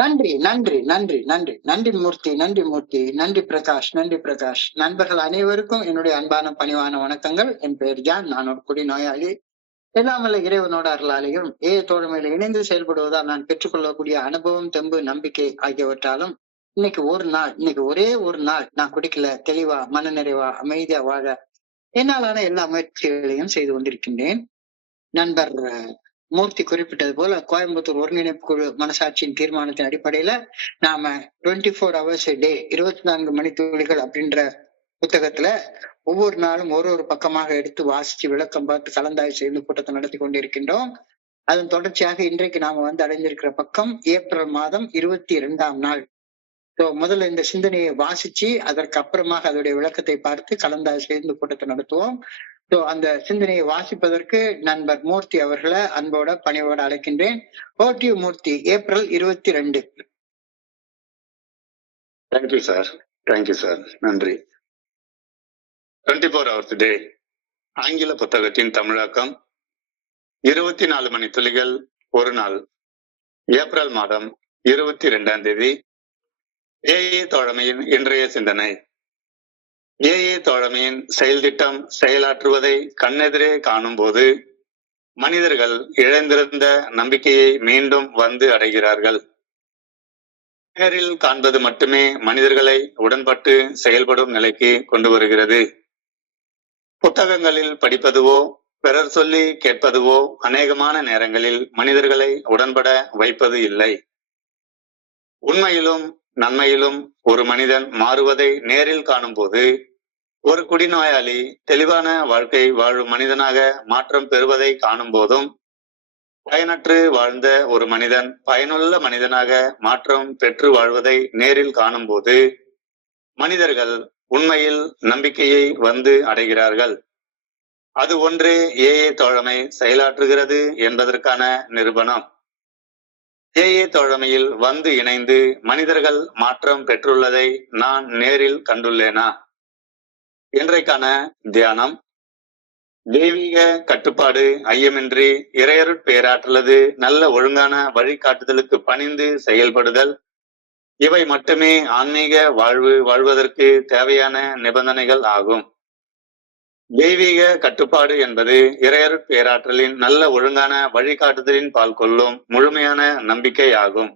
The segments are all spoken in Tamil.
நன்றி, நன்றி, நன்றி, நன்றி, நன்றி மூர்த்தி, நன்றி மூர்த்தி, நன்றி பிரகாஷ், நன்றி பிரகாஷ். நண்பர்கள் அனைவருக்கும் என்னுடைய அன்பான பணிவான வணக்கங்கள். என் பெயர் ஜான். நான் ஒரு குடிநோயாளி. எல்லாம் வல்ல இறைவனோட அருளாலையும் தோழமையில இணைந்து செயல்படுவதால் நான் பெற்றுக்கொள்ளக்கூடிய அனுபவம், தெம்பு, நம்பிக்கை ஆகியவற்றாலும் இன்னைக்கு ஒரே ஒரு நாள் நான் குடிக்கல, தெளிவா, மனநிறைவா, அமைதியா வாழ என்னாலான எல்லா முயற்சிகளையும் செய்து கொண்டிருக்கின்றேன். நண்பர் மூர்த்தி குறிப்பிட்டது போல கோயம்புத்தூர் ஒருங்கிணைப்பு குழு மனசாட்சியின் தீர்மானத்தின் அடிப்படையில நாம 24 hours a day 24 மணித்துளிகள் அப்படின்ற புத்தகத்துல ஒவ்வொரு நாளும் ஒரு பக்கமாக எடுத்து வாசிச்சு விளக்கம் பார்த்து கலந்தாய்வு செய்து கூட்டத்தை நடத்தி கொண்டிருக்கின்றோம். அதன் தொடர்ச்சியாக இன்றைக்கு நாம அடைஞ்சிருக்கிற பக்கம் ஏப்ரல் மாதம் 22ஆம் நாள். முதல்ல இந்த சிந்தனையை வாசிச்சு அதற்கு அப்புறமாக அதோடைய விளக்கத்தை பார்த்து கலந்தாய்வு செய்து கூட்டத்தை நடத்துவோம். அந்த சிந்தனையை வாசிப்பதற்கு நண்பர் மூர்த்தி அவர்களை அன்போட பணிவோட அழைக்கின்றேன். ஓடியூ Murthy, April 22. Thank you sir, thank you sir, நன்றி. 24 hours a day ஆங்கில புத்தகத்தின் தமிழாக்கம். 24 மணி துளிகள் ஒரு நாள். ஏப்ரல் மாதம் 22ஆம் தேதி. ஏஏ தோழமையின் இன்றைய சிந்தனை. ஏஏ தோழமையின் செயல் திட்டம் செயலாற்றுவதை கண்ணெதிரே காணும் போது மனிதர்கள் இழந்திருந்த நம்பிக்கையை மீண்டும் அடைகிறார்கள். நேரில் காண்பது மட்டுமே மனிதர்களை உடன்பட்டு செயல்படும் நிலைக்கு கொண்டு வருகிறது. புத்தகங்களில் படிப்பதுவோ பிறர் சொல்லி கேட்பதுவோ அநேகமான நேரங்களில் மனிதர்களை உடன்பட வைப்பது இல்லை. உண்மையிலும் நன்மையிலும் ஒரு மனிதன் மாறுவதை நேரில் காணும் போது ஒரு குடிநோயாளி தெளிவான வாழ்க்கை வாழும் மனிதனாக மாற்றம் பெறுவதை காணும் போதும், பயனற்று வாழ்ந்த ஒரு மனிதன் பயனுள்ள மனிதனாக மாற்றம் பெற்று வாழ்வதை நேரில் காணும் போது மனிதர்கள் உண்மையில் நம்பிக்கையை அடைகிறார்கள். அது ஒன்றே ஏஏ தோழமை செயலாற்றுகிறது என்பதற்கான நிரூபணம். ஏஏ தோழமையில் இணைந்து மனிதர்கள் மாற்றம் பெற்றுள்ளதை நான் நேரில் கண்டுள்ளேனா? இன்றைக்கான தியானம். தெய்வீக கட்டுப்பாடு, ஐயமின்றி இறையருட் பேராற்றலது நல்ல ஒழுங்கான வழிகாட்டுதலுக்கு பணிந்து செயல்படுதல், இவை மட்டுமே ஆன்மீக வாழ்வதற்கு தேவையான நிபந்தனைகள் ஆகும். தெய்வீக கட்டுப்பாடு என்பது இறையருட் பேராற்றலின் நல்ல ஒழுங்கான வழிகாட்டுதலின் பால் கொள்ளும் முழுமையான நம்பிக்கை ஆகும்.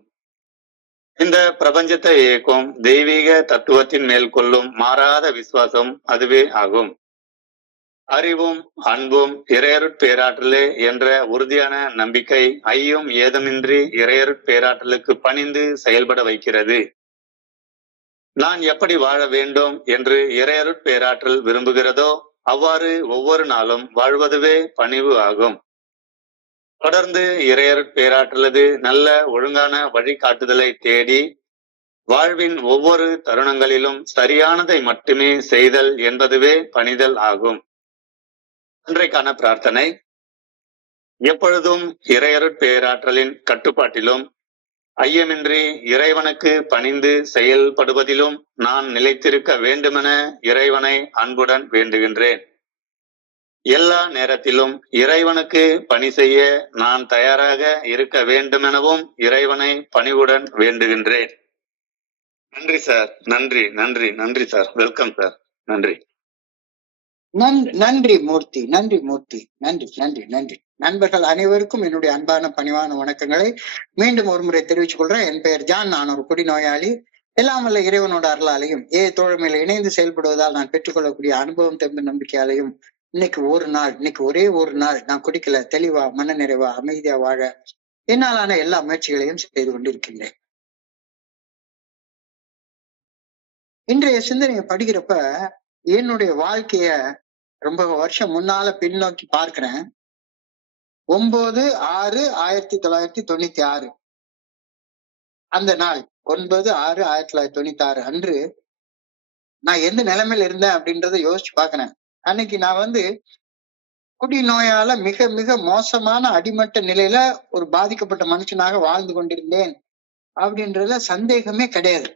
இந்த பிரபஞ்சத்தை இயக்கும் தெய்வீக தத்துவத்தின் மேல் கொள்ளும் மாறாத விசுவாசம் அதுவே ஆகும். அறிவும் அன்பும் இறையருட் பேராற்றலே என்ற உறுதியான நம்பிக்கை ஐயும் ஏதுமின்றி இறையருட் பேராற்றலுக்கு பணிந்து செயல்பட வைக்கிறது. நான் எப்படி வாழ வேண்டும் என்று இறையருட் பேராற்றல் விரும்புகிறதோ அவ்வாறு ஒவ்வொரு நாளும் வாழ்வதுவே பணிவு ஆகும். தொடர்ந்து இறையருட் பேராற்றலது நல்ல ஒழுங்கான வழிகாட்டுதலை தேடி வாழ்வின் ஒவ்வொரு தருணங்களிலும் சரியானதை மட்டுமே செய்தல் என்பதுவே பணிதல் ஆகும். இன்றைக்கான பிரார்த்தனை. எப்பொழுதும் இறையருட் பேராற்றலின் கட்டுப்பாட்டிலும் ஐயமின்றி இறைவனுக்கு பணிந்து செயல்படுவதிலும் நான் நிலைத்திருக்க வேண்டுமென இறைவனை அன்புடன் வேண்டுகின்றேன். எல்லா நேரத்திலும் இறைவனுக்கு பணி செய்ய நான் தயாராக இருக்க வேண்டுமெனவும் இறைவனை பணிவுடன் வேண்டுகின்றேன். நன்றி சார், நன்றி நன்றி நன்றி சார். Welcome sir. நன்றி. நன்றி மூர்த்தி, நன்றி மூர்த்தி, நன்றி நன்றி நன்றி. நண்பர்கள் அனைவருக்கும் என்னுடைய அன்பான பணிவான வணக்கங்களை மீண்டும் ஒரு முறை தெரிவித்துக் கொள்றேன். என் பெயர் ஜான். நான் ஒரு குடிநோயாளி. எல்லாம் வல்ல இறைவனோட அருளாலையும் தோழமையில இணைந்து செயல்படுவதால் நான் பெற்றுக்கொள்ளக்கூடிய அனுபவம், தெம்பு, நம்பிக்கையாலையும் இன்னைக்கு ஒரே ஒரு நாள் நான் குடிக்கல, தெளிவா, மனநிறைவா, அமைதியா வாழ என்னாலான எல்லா முயற்சிகளையும் செய்து கொண்டிருக்கின்றேன். இன்றைய சிந்தனையை படிக்கிறப்ப என்னுடைய வாழ்க்கைய ரொம்ப வருஷம் முன்னால பின்னோக்கி பார்க்கிறேன். 9/6/1996 அந்த நாள் 9/6/1996 அன்று நான் எந்த நிலைமையில இருந்தேன் அப்படின்றத யோசிச்சு பாக்குறேன். அன்னைக்கு நான் குடி நோயால மிக மிக மோசமான அடிமட்ட நிலையில ஒரு பாதிக்கப்பட்ட மனுஷனாக வாழ்ந்து கொண்டிருந்தேன் அப்படின்றதுல சந்தேகமே கிடையாது,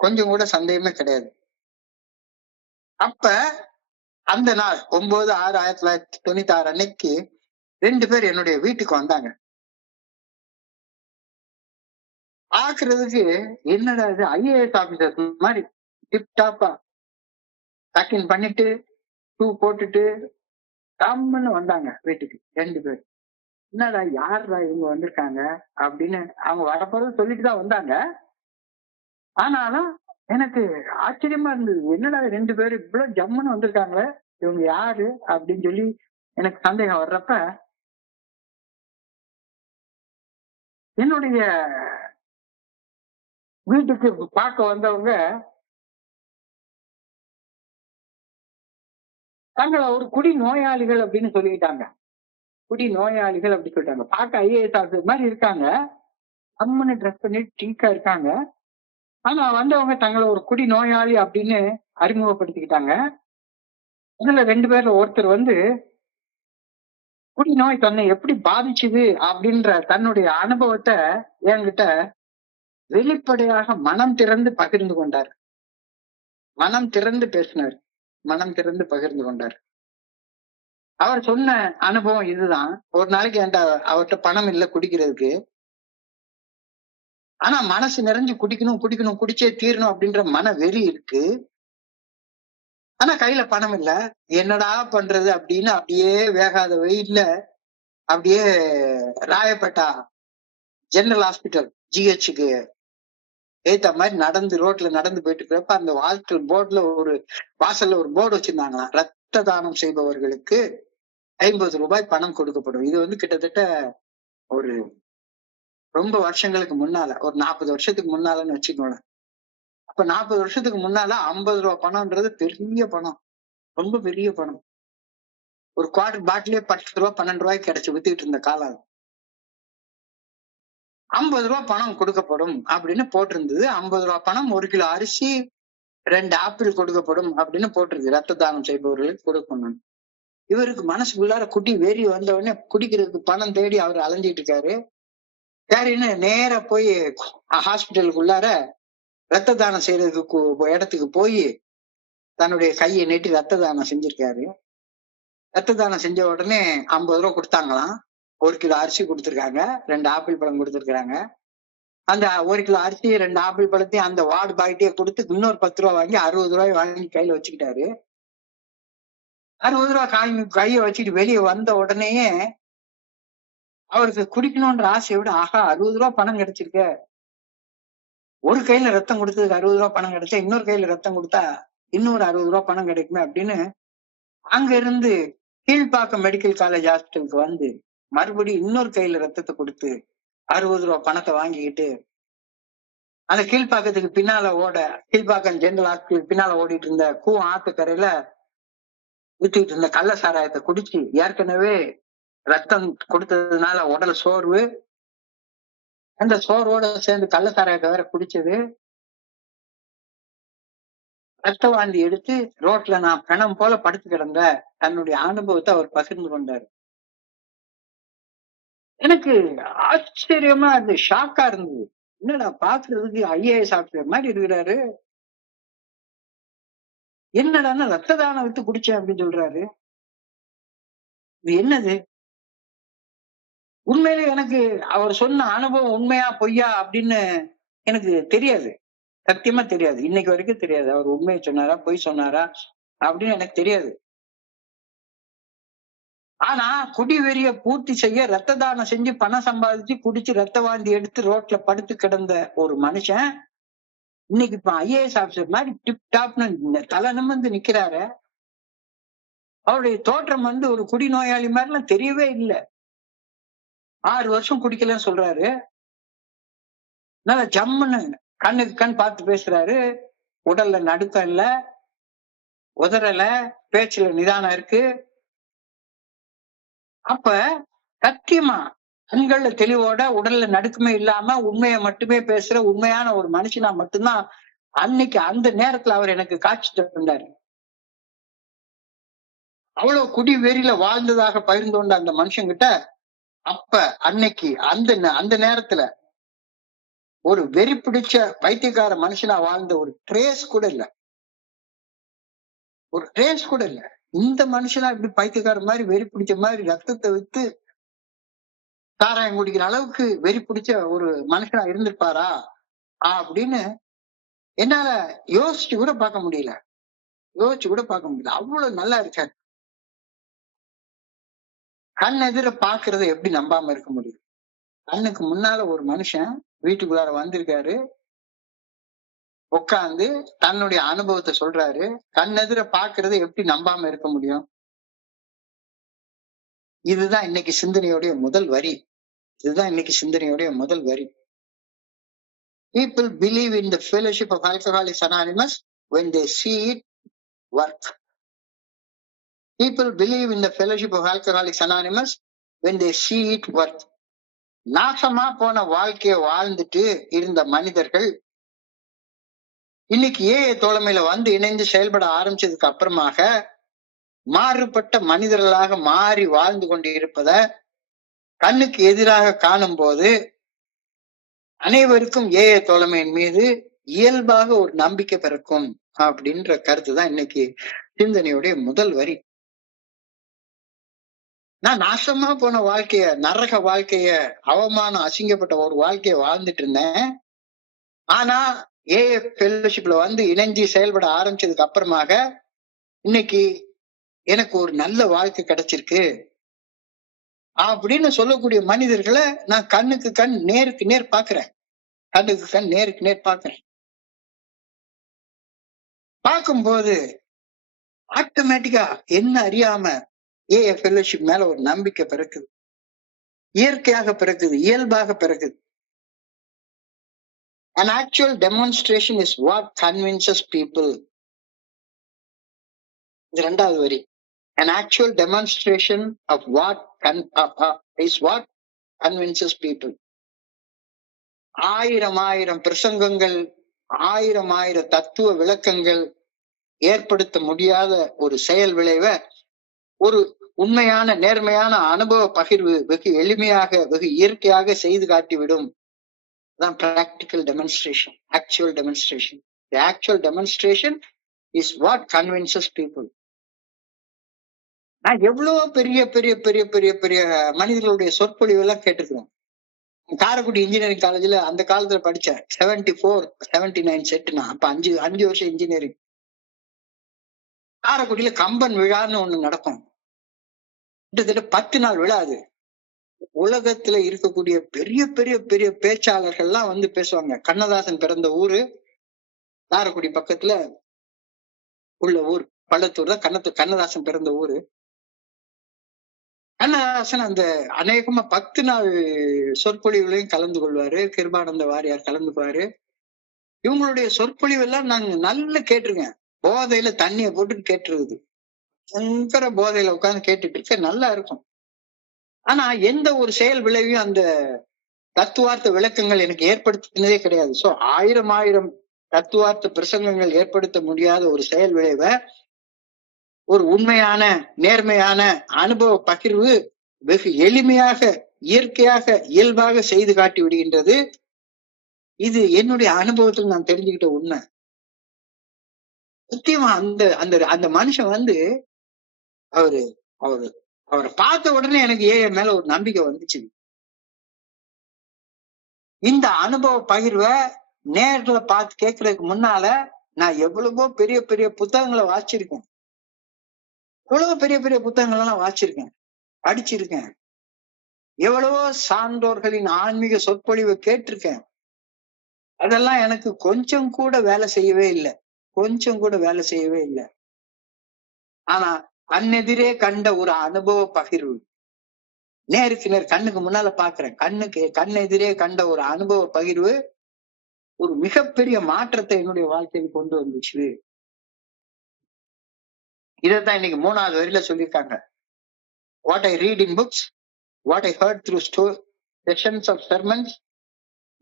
கொஞ்சம் கூட சந்தேகமே கிடையாது. அப்ப அந்த நாள் 9/6/1996 அன்னைக்கு 2 பேர் என்னுடைய வீட்டுக்கு வந்தாங்க. பாக்குறதுக்கு என்னடா இது ஐஏஎஸ் ஆபீசர் மாதிரி டிப் டாப்பா டக்கின் பண்ணிட்டு ஷூ போட்டுட்டு கம்முன்னு வந்தாங்க வீட்டுக்கு 2 பேர். என்னடா யாருடா இவங்க வந்திருக்காங்க அப்படின்னு அவங்க வரப்போறது சொல்லிட்டு தான் வந்தாங்க. ஆனாலும் எனக்கு ஆச்சரியமா இருந்தது. என்னடா 2 பேரும் இவ்வளவு ஜம்முன்னு வந்திருக்காங்களே, இவங்க யாரு அப்படின்னு சொல்லி எனக்கு சந்தேகம் வர்றப்ப என்னுடைய வீட்டுக்கு பார்க்க வந்தவங்க தங்களை ஒரு குடி நோயாளிகள் அப்படின்னு சொல்லிட்டாங்க. குடி நோயாளிகள் அப்படி சொல்லிட்டாங்க. பார்க்க ஐஏஎஸ் ஆஃபீஸர் மாதிரி இருக்காங்க, அம்மனு ட்ரெஸ் பண்ணி டீக்கா இருக்காங்க. ஆனா வந்தவங்க தங்களை ஒரு குடி நோயாளி அப்படின்னு அறிமுகப்படுத்திக்கிட்டாங்க. இதுல 2 பேர்ல ஒருத்தர் வந்து குடி நோய் தன்னை எப்படி பாதிச்சுது அப்படின்ற தன்னுடைய அனுபவத்தை என்கிட்ட வெளிப்படையாக மனம் திறந்து பகிர்ந்து கொண்டார். மனம் திறந்து பேசினார், மனம் திறந்து பகிர்ந்து கொண்டார். அவர் சொன்ன அனுபவம் இதுதான். ஒரு நாளைக்கு என்கிட்ட அவர்கிட்ட பணம் இல்லை குடிக்கிறதுக்கு, ஆனா மனசு நிறைஞ்சு குடிக்கணும் குடிக்கணும் குடிச்சே தீரணும் அப்படின்ற மன வெறி இருக்கு. ஆனா கையில பணம் இல்ல, என்னடா பண்றது அப்படின்னு அப்படியே வேகாத வெயில்ல அப்படியே ராயப்பேட்டா ஜெனரல் ஹாஸ்பிட்டல் ஜிஹெச்சுக்கு ஏத்த மாதிரி நடந்து ரோட்ல நடந்து போயிட்டு இருக்கிறப்ப அந்த ஹாஸ்பிட்டல் போர்டுல ஒரு வாசல்ல ஒரு போர்டு வச்சிருந்தாங்களாம், ரத்த தானம் செய்பவர்களுக்கு 50 ரூபாய் பணம் கொடுக்கப்படும். இது வந்து கிட்டத்தட்ட ஒரு ரொம்ப வருஷங்களுக்கு முன்னால, ஒரு 40 வருஷத்துக்கு முன்னாலன்னு வச்சுக்கோங்க. அப்ப 40 வருஷத்துக்கு முன்னால 50 ரூபாய் பணம்ன்றது பெரிய பணம், ரொம்ப பெரிய பணம். ஒரு குவார்டர் பாட்டிலே 10 ரூபாய் 12 ரூபாய்க்கு கிடைச்சு வித்துக்கிட்டு இருந்த காலம். 50 ரூபாய் பணம் கொடுக்கப்படும் அப்படின்னு போட்டிருந்தது. 50 ரூபாய் பணம், 1 கிலோ அரிசி, 2 ஆப்பிள் கொடுக்கப்படும் அப்படின்னு போட்டிருக்கு. ரத்த தானம் செய்பவர்களுக்கு கொடுக்கணும். இவருக்கு மனசுக்குள்ளார குட்டி வெறி வந்த உடனே குடிக்கிறதுக்கு பணம் தேடி அவர் அலைஞ்சிட்டு இருக்காரு. சரின்னு நேரா போய் ஹாஸ்பிட்டலுக்குள்ளார ரத்த தானம் செய்யறதுக்கு இடத்துக்கு போய் தன்னுடைய கையை நீட்டி ரத்த தானம் செஞ்சிருக்காரு. ரத்த தானம் செஞ்ச உடனே 50 ரூபாய் கொடுத்தாங்களாம். 1 கிலோ அரிசி கொடுத்துருக்காங்க, 2 ஆப்பிள் பழம் கொடுத்துருக்காங்க. அந்த 1 கிலோ அரிசி 2 ஆப்பிள் பழத்தையும் அந்த வார்டு பாய்ட்டே கொடுத்து இன்னொரு 10 ரூபாய் வாங்கி 60 ரூபாய் வாங்கி கையில வச்சுக்கிட்டாரு. 60 ரூபாய் கையை வச்சுட்டு வெளியே வந்த உடனேயே அவருக்கு குடிக்கணும்ன்ற ஆசையை விட, ஆகா 60 ரூபாய் பணம் கிடைச்சிருக்க, ஒரு கையில ரத்தம் கொடுத்ததுக்கு 60 ரூபாய் பணம் கிடைச்சா இன்னொரு கையில ரத்தம் கொடுத்தா இன்னொரு 60 ரூபாய் பணம் கிடைக்குமே அப்படின்னு அங்க இருந்து கீழ்ப்பாக்கம் மெடிக்கல் காலேஜ் ஹாஸ்பிட்டலுக்கு வந்து மறுபடியும் இன்னொரு கையில ரத்தத்தை கொடுத்து 60 ரூபாய் பணத்தை வாங்கிக்கிட்டு அந்த கீழ்ப்பாக்கத்துக்கு பின்னால கீழ்ப்பாக்கம் ஜெனரல் ஹாஸ்பிட்டல் பின்னால ஓடிட்டு இருந்த ஆத்துக்கரையில வித்துக்கிட்டு இருந்த கள்ள சாராயத்தை குடிச்சு ஏற்கனவே ரத்தம் கொடுத்ததுனால உடல் சோர்வு, அந்த சோர்வோட சேர்ந்து கள்ள சாராயத்தை வேற குடிச்சது, ரத்த வாந்தி எடுத்து ரோட்ல நான் பிணம் போல படுத்து கிடந்த தன்னுடைய அனுபவத்தை அவர் பகிர்ந்து கொண்டாரு. எனக்கு ஆச்சரியமா அது ஷாக்கா இருந்தது. என்னடா பாக்குறதுக்கு ஐஏஎஸ் ஆபீசர் மாதிரி இருக்கிறாரு, என்னடான்னா ரத்த தானம் வித்து குடிச்சேன் அப்படின்னு சொல்றாரு. இது என்னது? உண்மையிலே எனக்கு அவர் சொன்ன அனுபவம் உண்மையா பொய்யா அப்படின்னு எனக்கு தெரியாது, சத்தியமா தெரியாது. இன்னைக்கு வரைக்கும் தெரியாது. அவர் உண்மையை சொன்னாரா பொய் சொன்னாரா அப்படின்னு எனக்கு தெரியாது. ஆனா குடி வெறிய பூர்த்தி செய்ய ரத்த தானம் செஞ்சு பணம் சம்பாதிச்சு குடிச்சு ரத்த வாந்தி எடுத்து ரோட்ல படுத்து கிடந்த ஒரு மனுஷன் இன்னைக்கு இப்ப ஐஏஎஸ் ஆபீசர் மாதிரி டிப் டாப்னு தலை நிமிர்ந்து நிக்கிறாரு. அவருடைய தோற்றம் வந்து ஒரு குடிநோயாளி மாதிரிலாம் தெரியவே இல்லை. 6 வருஷம் குடிக்கலன்னு சொல்றாரு. நல்லா ஜம்முன்னு கண்ணுக்கு கண் பார்த்து பேசுறாரு. உடல்ல நடுக்கம் இல்ல, உதறல, பேச்சுல நிதானம் இருக்கு. அப்ப சத்தியமா கண்கள்ல தெளிவோட உடல்ல நடுக்கமே இல்லாம உண்மையை மட்டுமே பேசுற உண்மையான ஒரு மனுஷனா மட்டும்தான் அன்னைக்கு அந்த நேரத்துல அவர் எனக்கு காட்சி தந்தாரு. அவ்வளவு குடி வெறியில வாழ்ந்ததாக பகிர்ந்து கொண்ட அந்த மனுஷங்கிட்ட அப்ப அன்னைக்கு அந்த நேரத்துல ஒரு வெறி பிடிச்ச பைத்தியக்கார மனுஷனா வாழ்ந்த ஒரு ட்ரேஸ் கூட இல்ல, ஒரு ட்ரேஸ் கூட இல்ல. இந்த மனுஷனா இப்படி பைத்தியக்கார மாதிரி வெறி பிடிச்ச மாதிரி ரத்தத்தை வித்து சாராயம் குடிக்கிற அளவுக்கு வெறி பிடிச்ச ஒரு மனுஷனா இருந்திருப்பாரா அப்படின்னு என்னால யோசிச்சு கூட பார்க்க முடியல. அவ்வளவு நல்லா இருக்காரு. கண் எதிர பாக்குறத எப்படி நம்பாம இருக்க முடியும்? கண்ணுக்கு முன்னால ஒரு மனுஷன் வீட்டுக்குள்ளார வந்திருக்காரு, உட்கார்ந்து தன்னுடைய அனுபவத்தை சொல்றாரு. கண் எதிர பாக்குறத எப்படி நம்பாம இருக்க முடியும்? இதுதான் இன்னைக்கு சிந்தனையுடைய முதல் வரி. People believe in the fellowship of Alcoholics Anonymous when they see it work. People believe in the fellowship of Alcoholics Anonymous when they see it work. நாசமா போன வாழ்க்கைய வாழ்ந்துட்டு இருந்த மனிதர்கள் இன்னைக்கு தோழமையில வந்து இணைந்து செயல்பட ஆரம்பிச்சதுக்கு அப்புறமாக மாறுபட்ட மனிதர்களாக மாறி வாழ்ந்து கொண்டு இருப்பத கண்ணுக்கு எதிராக காணும் போது அனைவருக்கும் தோழமையின் மீது இயல்பாக ஒரு நம்பிக்கை பிறக்கும் அப்படின்ற கருத்து தான் இன்னைக்கு சிந்தனையுடைய முதல் வரி. நான் நாசமா போன வாழ்க்கைய, நரக வாழ்க்கைய, அவமானம் அசிங்கப்பட்ட ஒரு வாழ்க்கைய வாழ்ந்துட்டு இருந்தேன். ஆனா ஃபெல்லோஷிப்ல வந்து இணைஞ்சு செயல்பட ஆரம்பிச்சதுக்கு அப்புறமாக இன்னைக்கு எனக்கு ஒரு நல்ல வாழ்க்கை கிடைச்சிருக்கு அப்படின்னு சொல்லக்கூடிய மனிதர்களை நான் கண்ணுக்கு கண் நேருக்கு நேர் பாக்குறேன். பார்க்கும்போது ஆட்டோமேட்டிக்கா என்ன அறியாம ஃபெல்லோஷிப் மேல ஒரு நம்பிக்கை பிறக்குது, இயற்கையாக பிறக்குது, இயல்பாக பிறக்குது. An actual demonstration is what convinces people. இது இரண்டாவது வரி. An actual demonstration of what is what convinces people. ஆயிரம் பிரசங்கங்கள், ஆயிரம் தத்துவ விளக்கங்கள் ஏற்படுத்த முடியாத ஒரு செயல் விளைவை ஒரு உண்மையான நேர்மையான அனுபவ பகிர்வு வெகு எளிமையாக, வெகு இயற்கையாக செய்து காட்டிவிடும். practical demonstration, actual demonstration. The actual demonstration is what convinces people. நான் எவ்வளவு பெரிய பெரிய பெரிய பெரிய பெரிய மனிதர்களுடைய சொற்பொழிவு எல்லாம் கேட்டிருக்கிறோம். காரைக்குடி இன்ஜினியரிங் காலேஜ்ல அந்த காலத்துல படிச்சேன். 74, 79 செட்டுனா அப்ப 5 வருஷம் இன்ஜினியரிங். காரைக்குடியில கம்பன் விழான்னு ஒண்ணு நடக்கும். கிட்டத்தட்ட 10 நாள் விழா. அது உலகத்துல இருக்கக்கூடிய பெரிய பெரிய பெரிய பேச்சாளர்கள்லாம் வந்து பேசுவாங்க. கண்ணதாசன் பிறந்த ஊரு காரைக்குடி பக்கத்துல உள்ள ஊர் பள்ளத்தூர் தான் கண்ணதாசன் பிறந்த ஊரு. கண்ணதாசன் அந்த அநேகமா 10 நாள் சொற்பொழிவுலையும் கலந்து கொள்வாரு. கிருபானந்த வாரியார் கலந்துக்குவாரு. இவங்களுடைய சொற்பொழிவு எல்லாம் நாங்க நல்லா கேட்டிருக்கேன். போதையில தண்ணிய போட்டு கேட்டுருக்குது. பயங்கர போதையில உட்கார்ந்து கேட்டுட்டு இருக்க நல்லா இருக்கும். ஆனா எந்த ஒரு செயல் விளைவையும் அந்த தத்துவார்த்த விளக்கங்கள் எனக்கு ஏற்படுத்தினதே கிடையாது. சோ ஆயிரம் தத்துவார்த்த பிரசங்கங்கள் ஏற்படுத்த முடியாத ஒரு செயல் விளைவை ஒரு உண்மையான நேர்மையான அனுபவ பகிர்வு வெகு எளிமையாக, இயற்கையாக, இயல்பாக செய்து காட்டி விடுகின்றது. இது என்னுடைய அனுபவத்தில் நான் தெரிஞ்சுக்கிட்ட உண்மை. முக்கியமா அந்த மனுஷன் வந்து அவரை பார்த்த உடனே எனக்கு மேல ஒரு நம்பிக்கை வந்துச்சு. இந்த அனுபவ பகிர்வை நேர்ல பார்த்து கேட்கறதுக்கு முன்னால நான் எவ்வளவோ பெரிய பெரிய புத்தகங்களை வாசிச்சிருக்கேன். எவ்வளவோ பெரிய பெரிய புத்தகங்கள் எல்லாம் வாசிச்சிருக்கேன், படிச்சிருக்கேன். எவ்வளவோ சான்றோர்களின் ஆன்மீக சொற்பொழிவை கேட்டிருக்கேன். அதெல்லாம் எனக்கு கொஞ்சம் கூட வேலை செய்யவே இல்லை. ஆனா கண்ணெதிரே கண்ட ஒரு அனுபவ பகிர்வு, நேருக்கு நேர் கண்ணுக்கு முன்னால பாக்குறேன், கண்ணெதிரே கண்ட ஒரு அனுபவ பகிர்வு ஒரு மிகப்பெரிய மாற்றத்தை என்னுடைய வாழ்க்கையில் கொண்டு வந்துச்சு. இதைத்தான் இன்னைக்கு 3வது வரியில சொல்லியிருக்காங்க. What I read in books, what I heard through sessions of sermons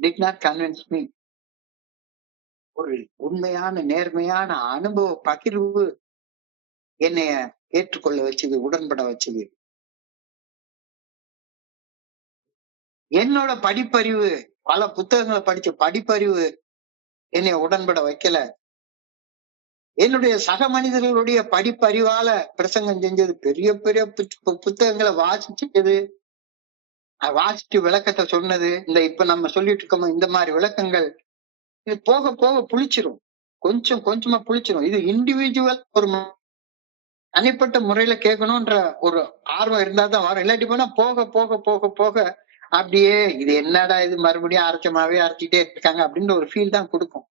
did not convince me. ஒரு உண்மையான நேர்மையான அனுபவ பகிர்வு என்னைய ஏற்றுக்கொள்ள வச்சது, உடன்பட வச்சது. என்னோட படிப்பறிவு, பல புத்தகங்களை படிச்ச படிப்பறிவு என்னைய உடன்பட வைக்கல. என்னுடைய சக மனிதர்களுடைய படிப்பறிவால பிரசங்கம் செஞ்சது, பெரிய பெரிய புத்தகங்களை வாசிச்சது, வாசிச்சு விளக்கத்தை சொன்னது, இப்ப நம்ம சொல்லிட்டு இருக்கோம் இந்த மாதிரி விளக்கங்கள் இது போக போக புளிச்சிரும், கொஞ்சம் கொஞ்சமா புளிச்சிரும். இது இண்டிவிஜுவல் ஒரு தனிப்பட்ட முறையில கேட்கணும்ன்ற ஒரு ஆர்வம் இருந்தாதான் வரும். இல்லாட்டி போனா போக போக போக போக அப்படியே இது என்னடா இது மறுபடியும் அரைச்சமாவே அரைச்சிட்டே இருக்காங்க அப்படின்னு ஒரு ஃபீல் தான் கொடுக்கும்.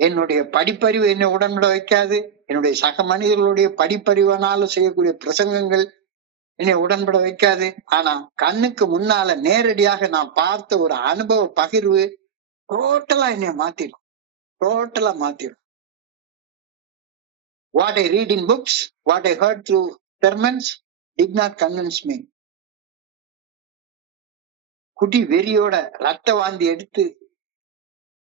என்னுடைய படிப்பறிவு என்னை உடன்பட வைக்காது. என்னுடைய சக மனிதர்களுடைய படிப்பறிவனால செய்யக்கூடிய பிரசங்கங்கள் என்னை உடன்பட வைக்காது. ஆனா கண்ணுக்கு முன்னால நேரடியாக நான் பார்த்த ஒரு அனுபவ பகிர்வு டோட்டலா என்னை மாத்திடும், டோட்டலா மாத்திடும். What I read in books, what I heard through sermons did not convince me. குடி வெறியோட ரத்த வாந்தி எடுத்து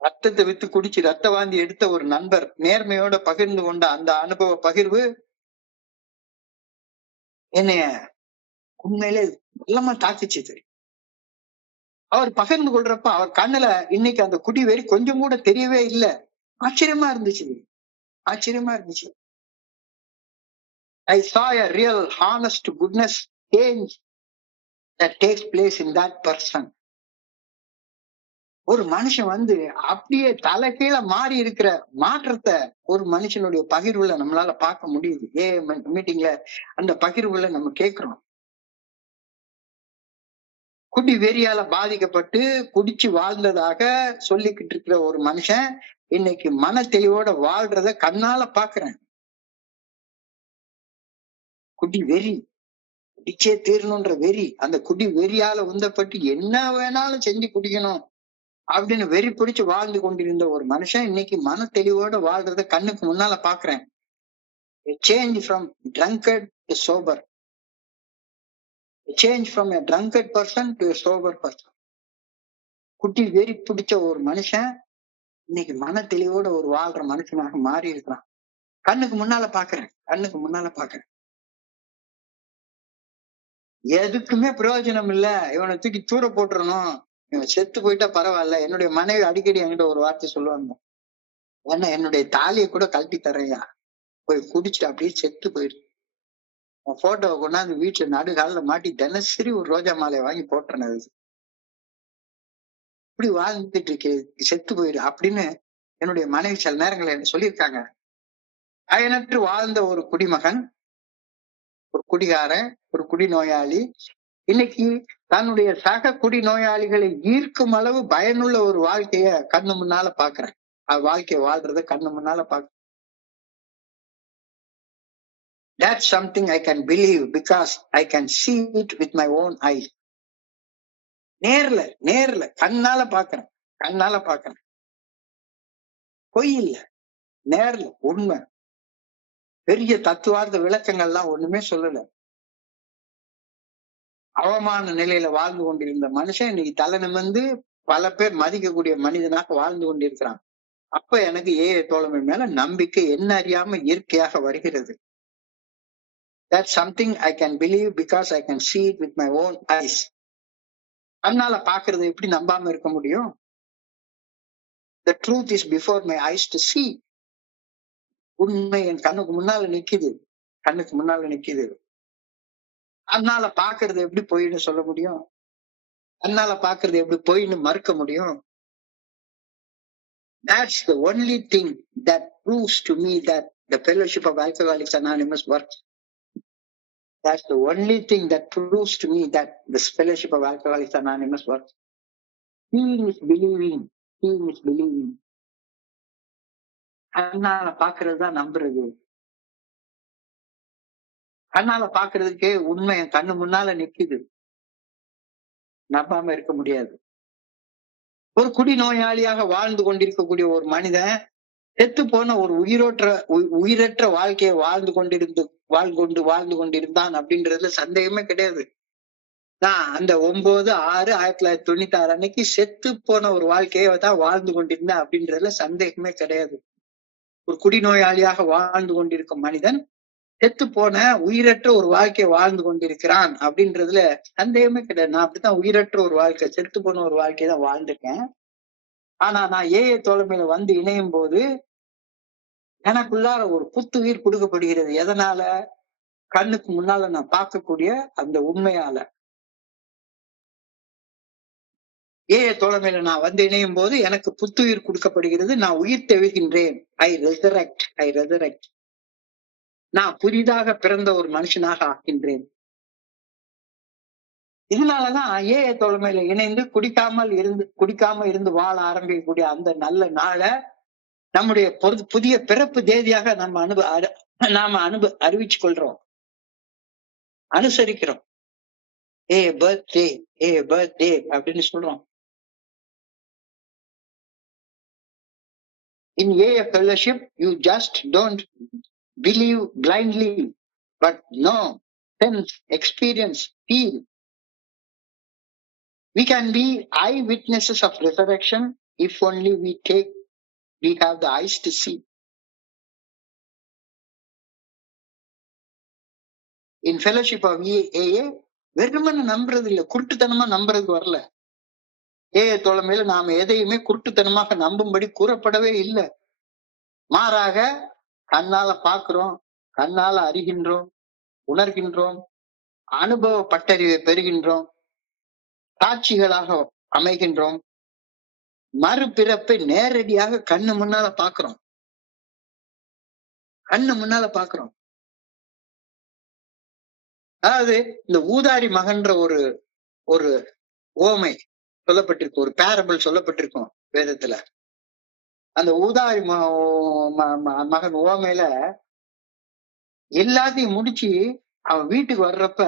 ரத்தத்தை வித்து குடிச்சு ரத்த வாந்தி எடுத்த ஒரு நண்பர் நேர்மையோட பகிர்ந்து கொண்ட அந்த அனுபவ பகிர்வு என்னைய உண்மையிலே எல்லாமே தாக்குச்சு. அவர் பகிர்ந்து கொள்றப்ப அவர் கண்ணுல இன்னைக்கு அந்த குடி வெறி கொஞ்சம் கூட தெரியவே இல்லை. ஆச்சரியமா இருந்துச்சு, ஆச்சரியமா இருந்துச்சு. I saw a real honest goodness change that takes place in that person. ஒரு மனுஷன் அப்படியே தலைகீழ மாறி இருக்கிற மாற்றத்தை ஒரு மனுஷனுடைய பகிர்வுல நம்மளால பார்க்க முடியுது. மீட்டிங்ல அந்த பகிர்வுல நம்ம கேட்கிறோம். குடி வெறியால பாதிக்கப்பட்டு குடிச்சு வாழ்ந்ததாக சொல்லிக்கிட்டு இருக்கிற ஒரு மனுஷன் இன்னைக்கு மன தெளிவோட வாழ்றத கண்ணால பாக்குறேன். குடி வெறி, குடிச்சே தீரணும்ன்ற வெறி, அந்த குடி வெறியால உந்தப்பட்டு என்ன வேணாலும் செஞ்சு குடிக்கணும் அப்படின்னு வெறி பிடிச்சு வாழ்ந்து கொண்டிருந்த ஒரு மனுஷன் இன்னைக்கு மன தெளிவோட வாழ்றத கண்ணுக்கு முன்னால பாக்குறேன். Change from drunkard to sober, change from a drunkard person to a sober person. குட்டி வெறி பிடிச்ச ஒரு மனுஷன் இன்னைக்கு மன தெளிவோட ஒரு வாழ்ற மனுஷனாக மாறி இருக்கிறான். கண்ணுக்கு முன்னால பாக்குறேன், கண்ணுக்கு முன்னால பாக்குறேன். எதுக்குமே பிரயோஜனம் இல்ல, இவனை தூக்கி தூர போட்டுறணும், இவன் செத்து போயிட்டா பரவாயில்ல. என்னுடைய மனைவி அடிக்கடி என்கிட்ட ஒரு வார்த்தை சொல்லுவாங்க, ஏன்னா என்னுடைய தாலியை கூட கழட்டி தரையா, போய் குடிச்சிட்டு அப்படியே செத்து போயிரு, போட்டோவை கொண்டாந்து வீட்டுல நடுகால மாட்டி தினசரி ஒரு ரோஜா மாலையை வாங்கி போட்டுறேன், இப்படி வாழ்ந்துட்டு இருக்கு, செத்து போயிரு அப்படின்னு என்னுடைய மனைவி சில நேரங்களை என்ன சொல்லியிருக்காங்க. பயனற்று வாழ்ந்த ஒரு குடிமகன், ஒரு குடிகாரன், ஒரு குடிநோயாளி இன்னைக்கு தன்னுடைய சக குடிநோயாளிகளை ஈர்க்கும் அளவு பயனுள்ள ஒரு வாழ்க்கைய கண்ணு முன்னால பாக்குறேன். வாழ்க்கைய வாழ்றத கண்ணு முன்னால பாக்குறேன். That's something I can believe because I can see it with my own eyes. நேர்ல நேர்ல கண்ணால பாக்குறேன், கண்ணால பாக்குறேன். பொய் இல்ல, நேர்ல உண்மை. பெரிய தத்துவார்த்த விளக்கங்கள்லாம் ஒண்ணுமே சொல்லல. அவமான நிலையில வாழ்ந்து கொண்டிருந்த மனுஷன் இன்னைக்கு தலை நிமிர்ந்து பல பேர் மதிக்கக்கூடிய மனிதனாக வாழ்ந்து கொண்டிருக்கிறான். அப்ப எனக்கு தோழமை மேல நம்பிக்கை என்ன அறியாம இயற்கையாக வருகிறது. That's something I can believe because I can see it with my own eyes. கண்ணால பாக்குறது எப்படி நம்பாம இருக்க முடியும்? The truth is before my eyes to see. உண்மை என் கண்ணுக்கு முன்னால நிக்குது, கண்ணுக்கு முன்னால நிக்குது. கண்ணால பாக்குறது எப்படி பொய்ன்னு சொல்ல முடியும்? கண்ணால பாக்குறது எப்படி பொய்ன்னு மறுக்க முடியும்? That's the only thing that proves to me that the Fellowship of Alcoholics Anonymous works. That's the only thing that proves to me that this Fellowship of Alcoholics Anonymous works. Seeing is believing. Seeing is believing. கண்ணால பாக்குறது தான் நம்புறது. கண்ணால பாக்குறதுக்கே உண்மை என் கண்ணு முன்னால நிக்குது, நம்பாம இருக்க முடியாது. ஒரு குடிநோயாளியாக வாழ்ந்து கொண்டிருக்கக்கூடிய ஒரு மனிதன் செத்து போன ஒரு உயிரற்ற வாழ்க்கையை வாழ்ந்து கொண்டிருந்தான் அப்படின்றதுல சந்தேகமே கிடையாது. நான் அந்த 9/6/1996 அன்னைக்கு செத்து போன ஒரு வாழ்க்கையை தான் வாழ்ந்து கொண்டிருந்தேன் அப்படின்றதுல சந்தேகமே கிடையாது. ஒரு குடிநோயாளியாக வாழ்ந்து கொண்டிருக்கும் மனிதன் செத்து போன உயிரற்ற ஒரு வாழ்க்கையை வாழ்ந்து கொண்டிருக்கிறான் அப்படின்றதுல சந்தேகமே கிடையாது. நான் அப்படித்தான் உயிரற்ற ஒரு வாழ்க்கை, செத்து போன ஒரு வாழ்க்கையை தான் வாழ்ந்திருக்கேன். ஆனா நான் தோழமையில வந்து இணையும் போது எனக்குள்ளார ஒரு புத்துயிர் கொடுக்கப்படுகிறது. எதனால? கண்ணுக்கு முன்னால நான் பார்க்கக்கூடிய அந்த உண்மையால. தோழமையில நான் வந்து இணையும் போது எனக்கு புத்துயிர் கொடுக்கப்படுகிறது. நான் உயிர் தெழுகின்றேன். ஐ ரெசரக்ட். நான் புதிதாக பிறந்த ஒரு மனுஷனாக ஆகின்றேன். இதனாலதான் தோழமையில இணைந்து குடிக்காம இருந்து வாழ ஆரம்பிக்கக்கூடிய அந்த நல்ல நாளை நம்முடைய புதிய பிறப்பு தேதியாக நாம அறிவிச்சு கொள்றோம், அனுசரிக்கிறோம். பர்த்டே அப்படின்னு சொல்றோம். In AA fellowship, you just don't believe blindly, but know, sense, experience, feel. We can be eyewitnesses of resurrection if only we have the eyes to see. In fellowship of AA, வெறுமனே நம்புறது இல்ல, குருட்டுத்தனமா நம்புறது வரல. தோழமையில நாம எதையுமே குருட்டுத்தனமாக நம்பும்படி கூறப்படவே இல்லை. மாறாக கண்ணால பாக்குறோம், கண்ணால அறிகின்றோம், உணர்கின்றோம், அனுபவ பட்டறிவை பெறுகின்றோம், காட்சிகளாக அமைகின்றோம், மறுபிறப்பை நேரடியாக கண்ணு முன்னால பாக்குறோம். அதாவது இந்த ஊதாரி மகன்ற ஒரு ஓமை சொல்லப்பட்டிருக்கும், ஒரு பேரபிள் சொல்லப்பட்டிருக்கும் வேதத்துல. அந்த ஊதாரி மகன் ஓமையில எல்லாத்தையும் முடிச்சு அவன் வீட்டுக்கு வர்றப்ப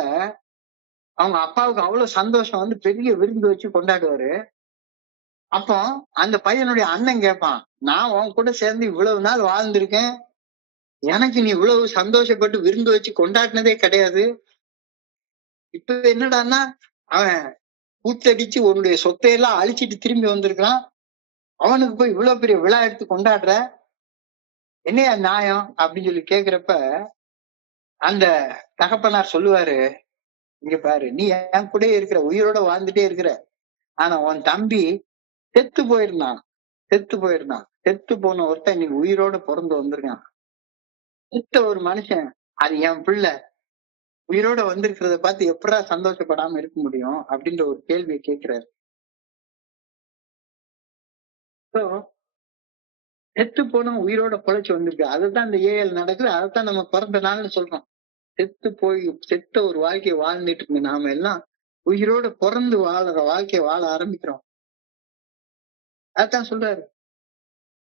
அவங்க அப்பாவுக்கு அவ்வளவு சந்தோஷம், வந்து பெரிய விருந்து வச்சு கொண்டாடுவாரு. அப்போ அந்த பையனுடைய அண்ணன் கேட்பான், நான் உன் கூட சேர்ந்து இவ்வளவு நாள் வாழ்ந்திருக்கேன், எனக்கு நீ இவ்வளவு சந்தோஷப்பட்டு விருந்து வச்சு கொண்டாடினதே கிடையாது. இப்ப என்னடான்னா அவன் கூத்தடிச்சு உன்னுடைய சொத்தையெல்லாம் அழிச்சிட்டு திரும்பி வந்திருக்கான், அவனுக்கு போய் இவ்வளவு பெரிய விழா எடுத்து கொண்டாடுற, என்னையா நியாயம் அப்படின்னு சொல்லி கேக்குறப்ப அந்த தகப்பனார் சொல்லுவாரு, இங்க பாரு, நீ என் கூட இருக்கிற, உயிரோட வாழ்ந்துட்டே இருக்கிற, ஆனா உன் தம்பி செத்து போயிருந்தான். செத்து போன ஒருத்தன் இன்னைக்கு உயிரோட பிறந்து வந்திருக்கான். செத்த ஒரு மனுஷன், அது என் பிள்ளை, உயிரோட வந்திருக்கிறத பார்த்து எப்படா சந்தோஷப்படாம இருக்க முடியும் அப்படின்ற ஒரு கேள்வியை கேட்கிறாரு. செத்து போன உயிரோட பொழைச்சு வந்திருக்கு, அதுதான் இந்த ஏஎல் நடக்குது. அதைத்தான் நம்ம பிறந்த நாள்னு சொல்றோம். செத்த ஒரு வாழ்க்கையை வாழ்ந்துட்டு இருக்கு, நாம எல்லாம் உயிரோட பிறந்து வாழ்க்கையை வாழ ஆரம்பிக்கிறோம். அதான் சொல்றாரு,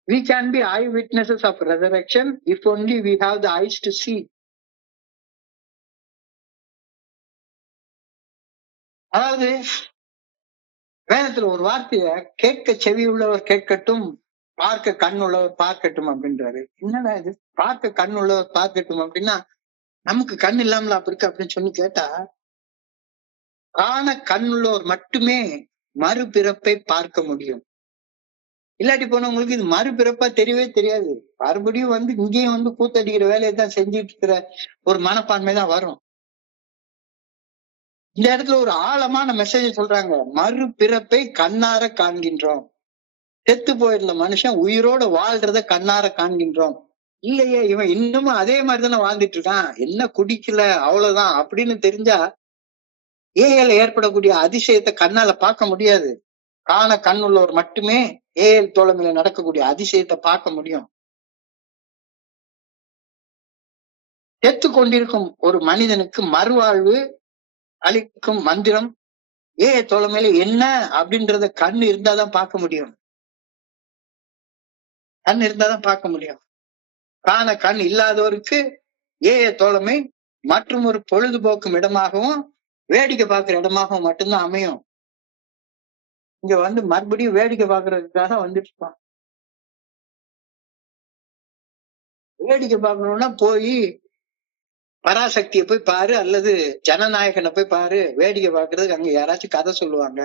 we can be eyewitnesses of resurrection if only we have the eyes to see. அதாவது வேதத்துல ஒரு வார்த்தைய, கேட்க செவி உள்ளவர் கேட்கட்டும், பார்க்க கண் உள்ளவர் பார்க்கட்டும் அப்படின்றாரு. என்னடா இது, பார்க்க கண் உள்ளவர் பார்க்கட்டும் அப்படின்னா நமக்கு கண் இல்லாமல அப்படி இருக்கு அப்படின்னு சொல்லி கேட்டா, காண கண் உள்ளவர் மட்டுமே மறுபிறப்பை பார்க்க முடியும். இல்லாட்டி போனவங்களுக்கு இது மறுபிறப்பா தெரியவே தெரியாது. மறுபடியும் வந்து இங்கேயும் வந்து கூத்தடிக்கிற வேலையை தான் செஞ்சுட்டு இருக்கிற ஒரு மனப்பான்மை தான் வரும். இந்த இடத்துல ஒரு ஆழமான மெசேஜ் சொல்றாங்க, மறுபிறப்பை கண்ணார காண்கின்றோம். செத்து போயிருந்த மனுஷன் உயிரோட வாழ்றத கண்ணார காண்கின்றோம். இல்லையே, இவன் இன்னமும் அதே மாதிரி தானே வாழ்ந்துட்டு இருக்கான், என்ன குடிக்கல அவ்வளவுதான் அப்படின்னு தெரிஞ்சா ஏஎல் ஏற்படக்கூடிய அதிசயத்தை கண்ணால பார்க்க முடியாது. காண கண் உள்ளவர் மட்டுமே ஏஎல் தோழமையில நடக்கக்கூடிய அதிசயத்தை பார்க்க முடியும். செத்து கொண்டிருக்கும் ஒரு மனிதனுக்கு மறுவாழ்வு அளிக்கும் மந்திரம் தோழமையில என்ன அப்படின்றத கண் இருந்தாதான் பார்க்க முடியும். காண கண் இல்லாதவருக்கு தோழமை மற்றும் ஒரு பொழுதுபோக்கும் இடமாகவும் வேடிக்கை பார்க்கிற இடமாகவும் மட்டும்தான் அமையும். இங்க வந்து மறுபடியும் வேடிக்கை பார்க்கறதுக்காக வந்துட்டு இருப்பான். வேடிக்கை பார்க்கணும்னா போய் பராசக்தியை போய் பாரு, அல்லது ஜனநாயகனை போய் பாரு. வேடிக்கை பார்க்கறதுக்கு அங்க யாராச்சும் கதை சொல்லுவாங்க.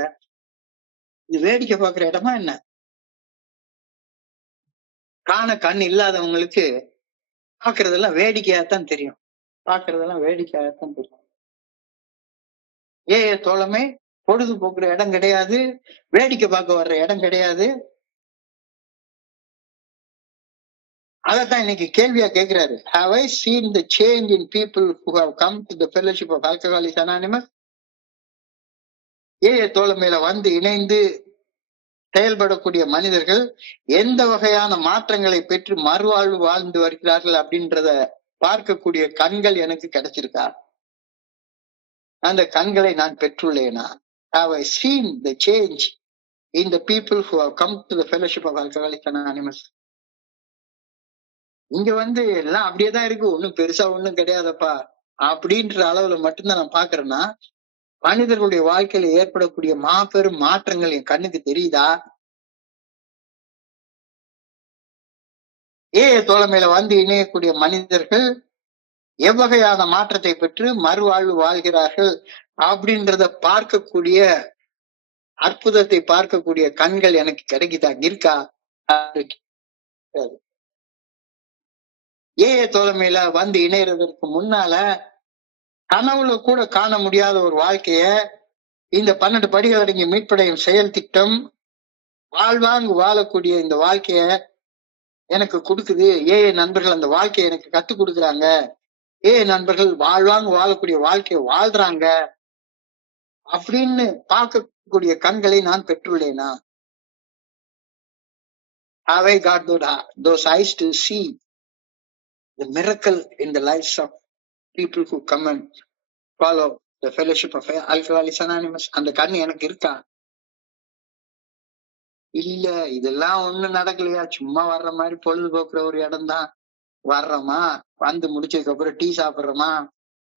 இது வேடிக்கை பார்க்கிற இடமா என்ன? காண கண் இல்லாதவங்களுக்கு பாக்குறதெல்லாம் வேடிக்கையாத்தான் தெரியும். தோழமை பொழுதுபோக்குற இடம் கிடையாது, வேடிக்கை பார்க்க வர்ற இடம் கிடையாது. அதான் இன்னைக்கு கேள்வியா கேட்கிறாரு, have I seen the change in people who have come to the fellowship of Alcoholics Anonymous? தோழமையில வந்து இணைந்து செயல்படக்கூடிய மனிதர்கள் எந்த வகையான மாற்றங்களை பெற்று மறுவாழ்வு வாழ்ந்து வருகிறார்கள் அப்படின்றத பார்க்கக்கூடிய கண்கள் எனக்கு கிடைச்சிருக்கா? அந்த கண்களை நான் பெற்றுள்ளேனா? Have I seen the change in the people who have come to the fellowship of Alcoholics Anonymous? இங்க எல்லாம் அப்படியேதான் இருக்கு, ஒண்ணும் பெருசா ஒண்ணும் கிடையாதப்பா அப்படின்ற அளவுல மட்டும்தான் நான் பாக்குறேன்னா, மனிதர்களுடைய வாழ்க்கையில ஏற்படக்கூடிய மாபெரும் மாற்றங்கள் என் கண்ணுக்கு தெரியுதா? தோழமையில இணையக்கூடிய மனிதர்கள் எவ்வகையான மாற்றத்தை பெற்று மறுவாழ்வு வாழ்கிறார்கள் அப்படின்றத பார்க்கக்கூடிய அற்புதத்தை பார்க்கக்கூடிய கண்கள் எனக்கு கிடைக்குதா, இருக்கா? தோழமையில இணையறதற்கு முன்னால கனவுல கூட காண முடியாத ஒரு வாழ்க்கைய இந்த 12 படிகள் அடங்கிய மீட்படையும் செயல் திட்டம் வாழ்வாங்கு வாழக்கூடிய இந்த வாழ்க்கைய எனக்கு கொடுக்குது. நண்பர்கள் அந்த வாழ்க்கையை எனக்கு கத்துக் கொடுக்குறாங்க. நண்பர்கள் வாழ்வாங்கு வாழக்கூடிய வாழ்க்கையை வாழ்றாங்க அப்படின்னு பார்க்கக்கூடிய கண்களை நான் பெற்றுள்ளேனா? Have I got those eyes to see the miracle in the lives of people who come and follow the fellowship of Alcoholics Anonymous? அந்த கண் எனக்கு இருக்கா? இல்ல, இதெல்லாம் ஒண்ணும் நடக்கலையா, சும்மா வர்ற மாதிரி பொழுதுபோக்குற ஒரு இடம் தான். வர்றோமா, முடிச்சதுக்கு அப்புறம் டீ சாப்பிடுறோமா,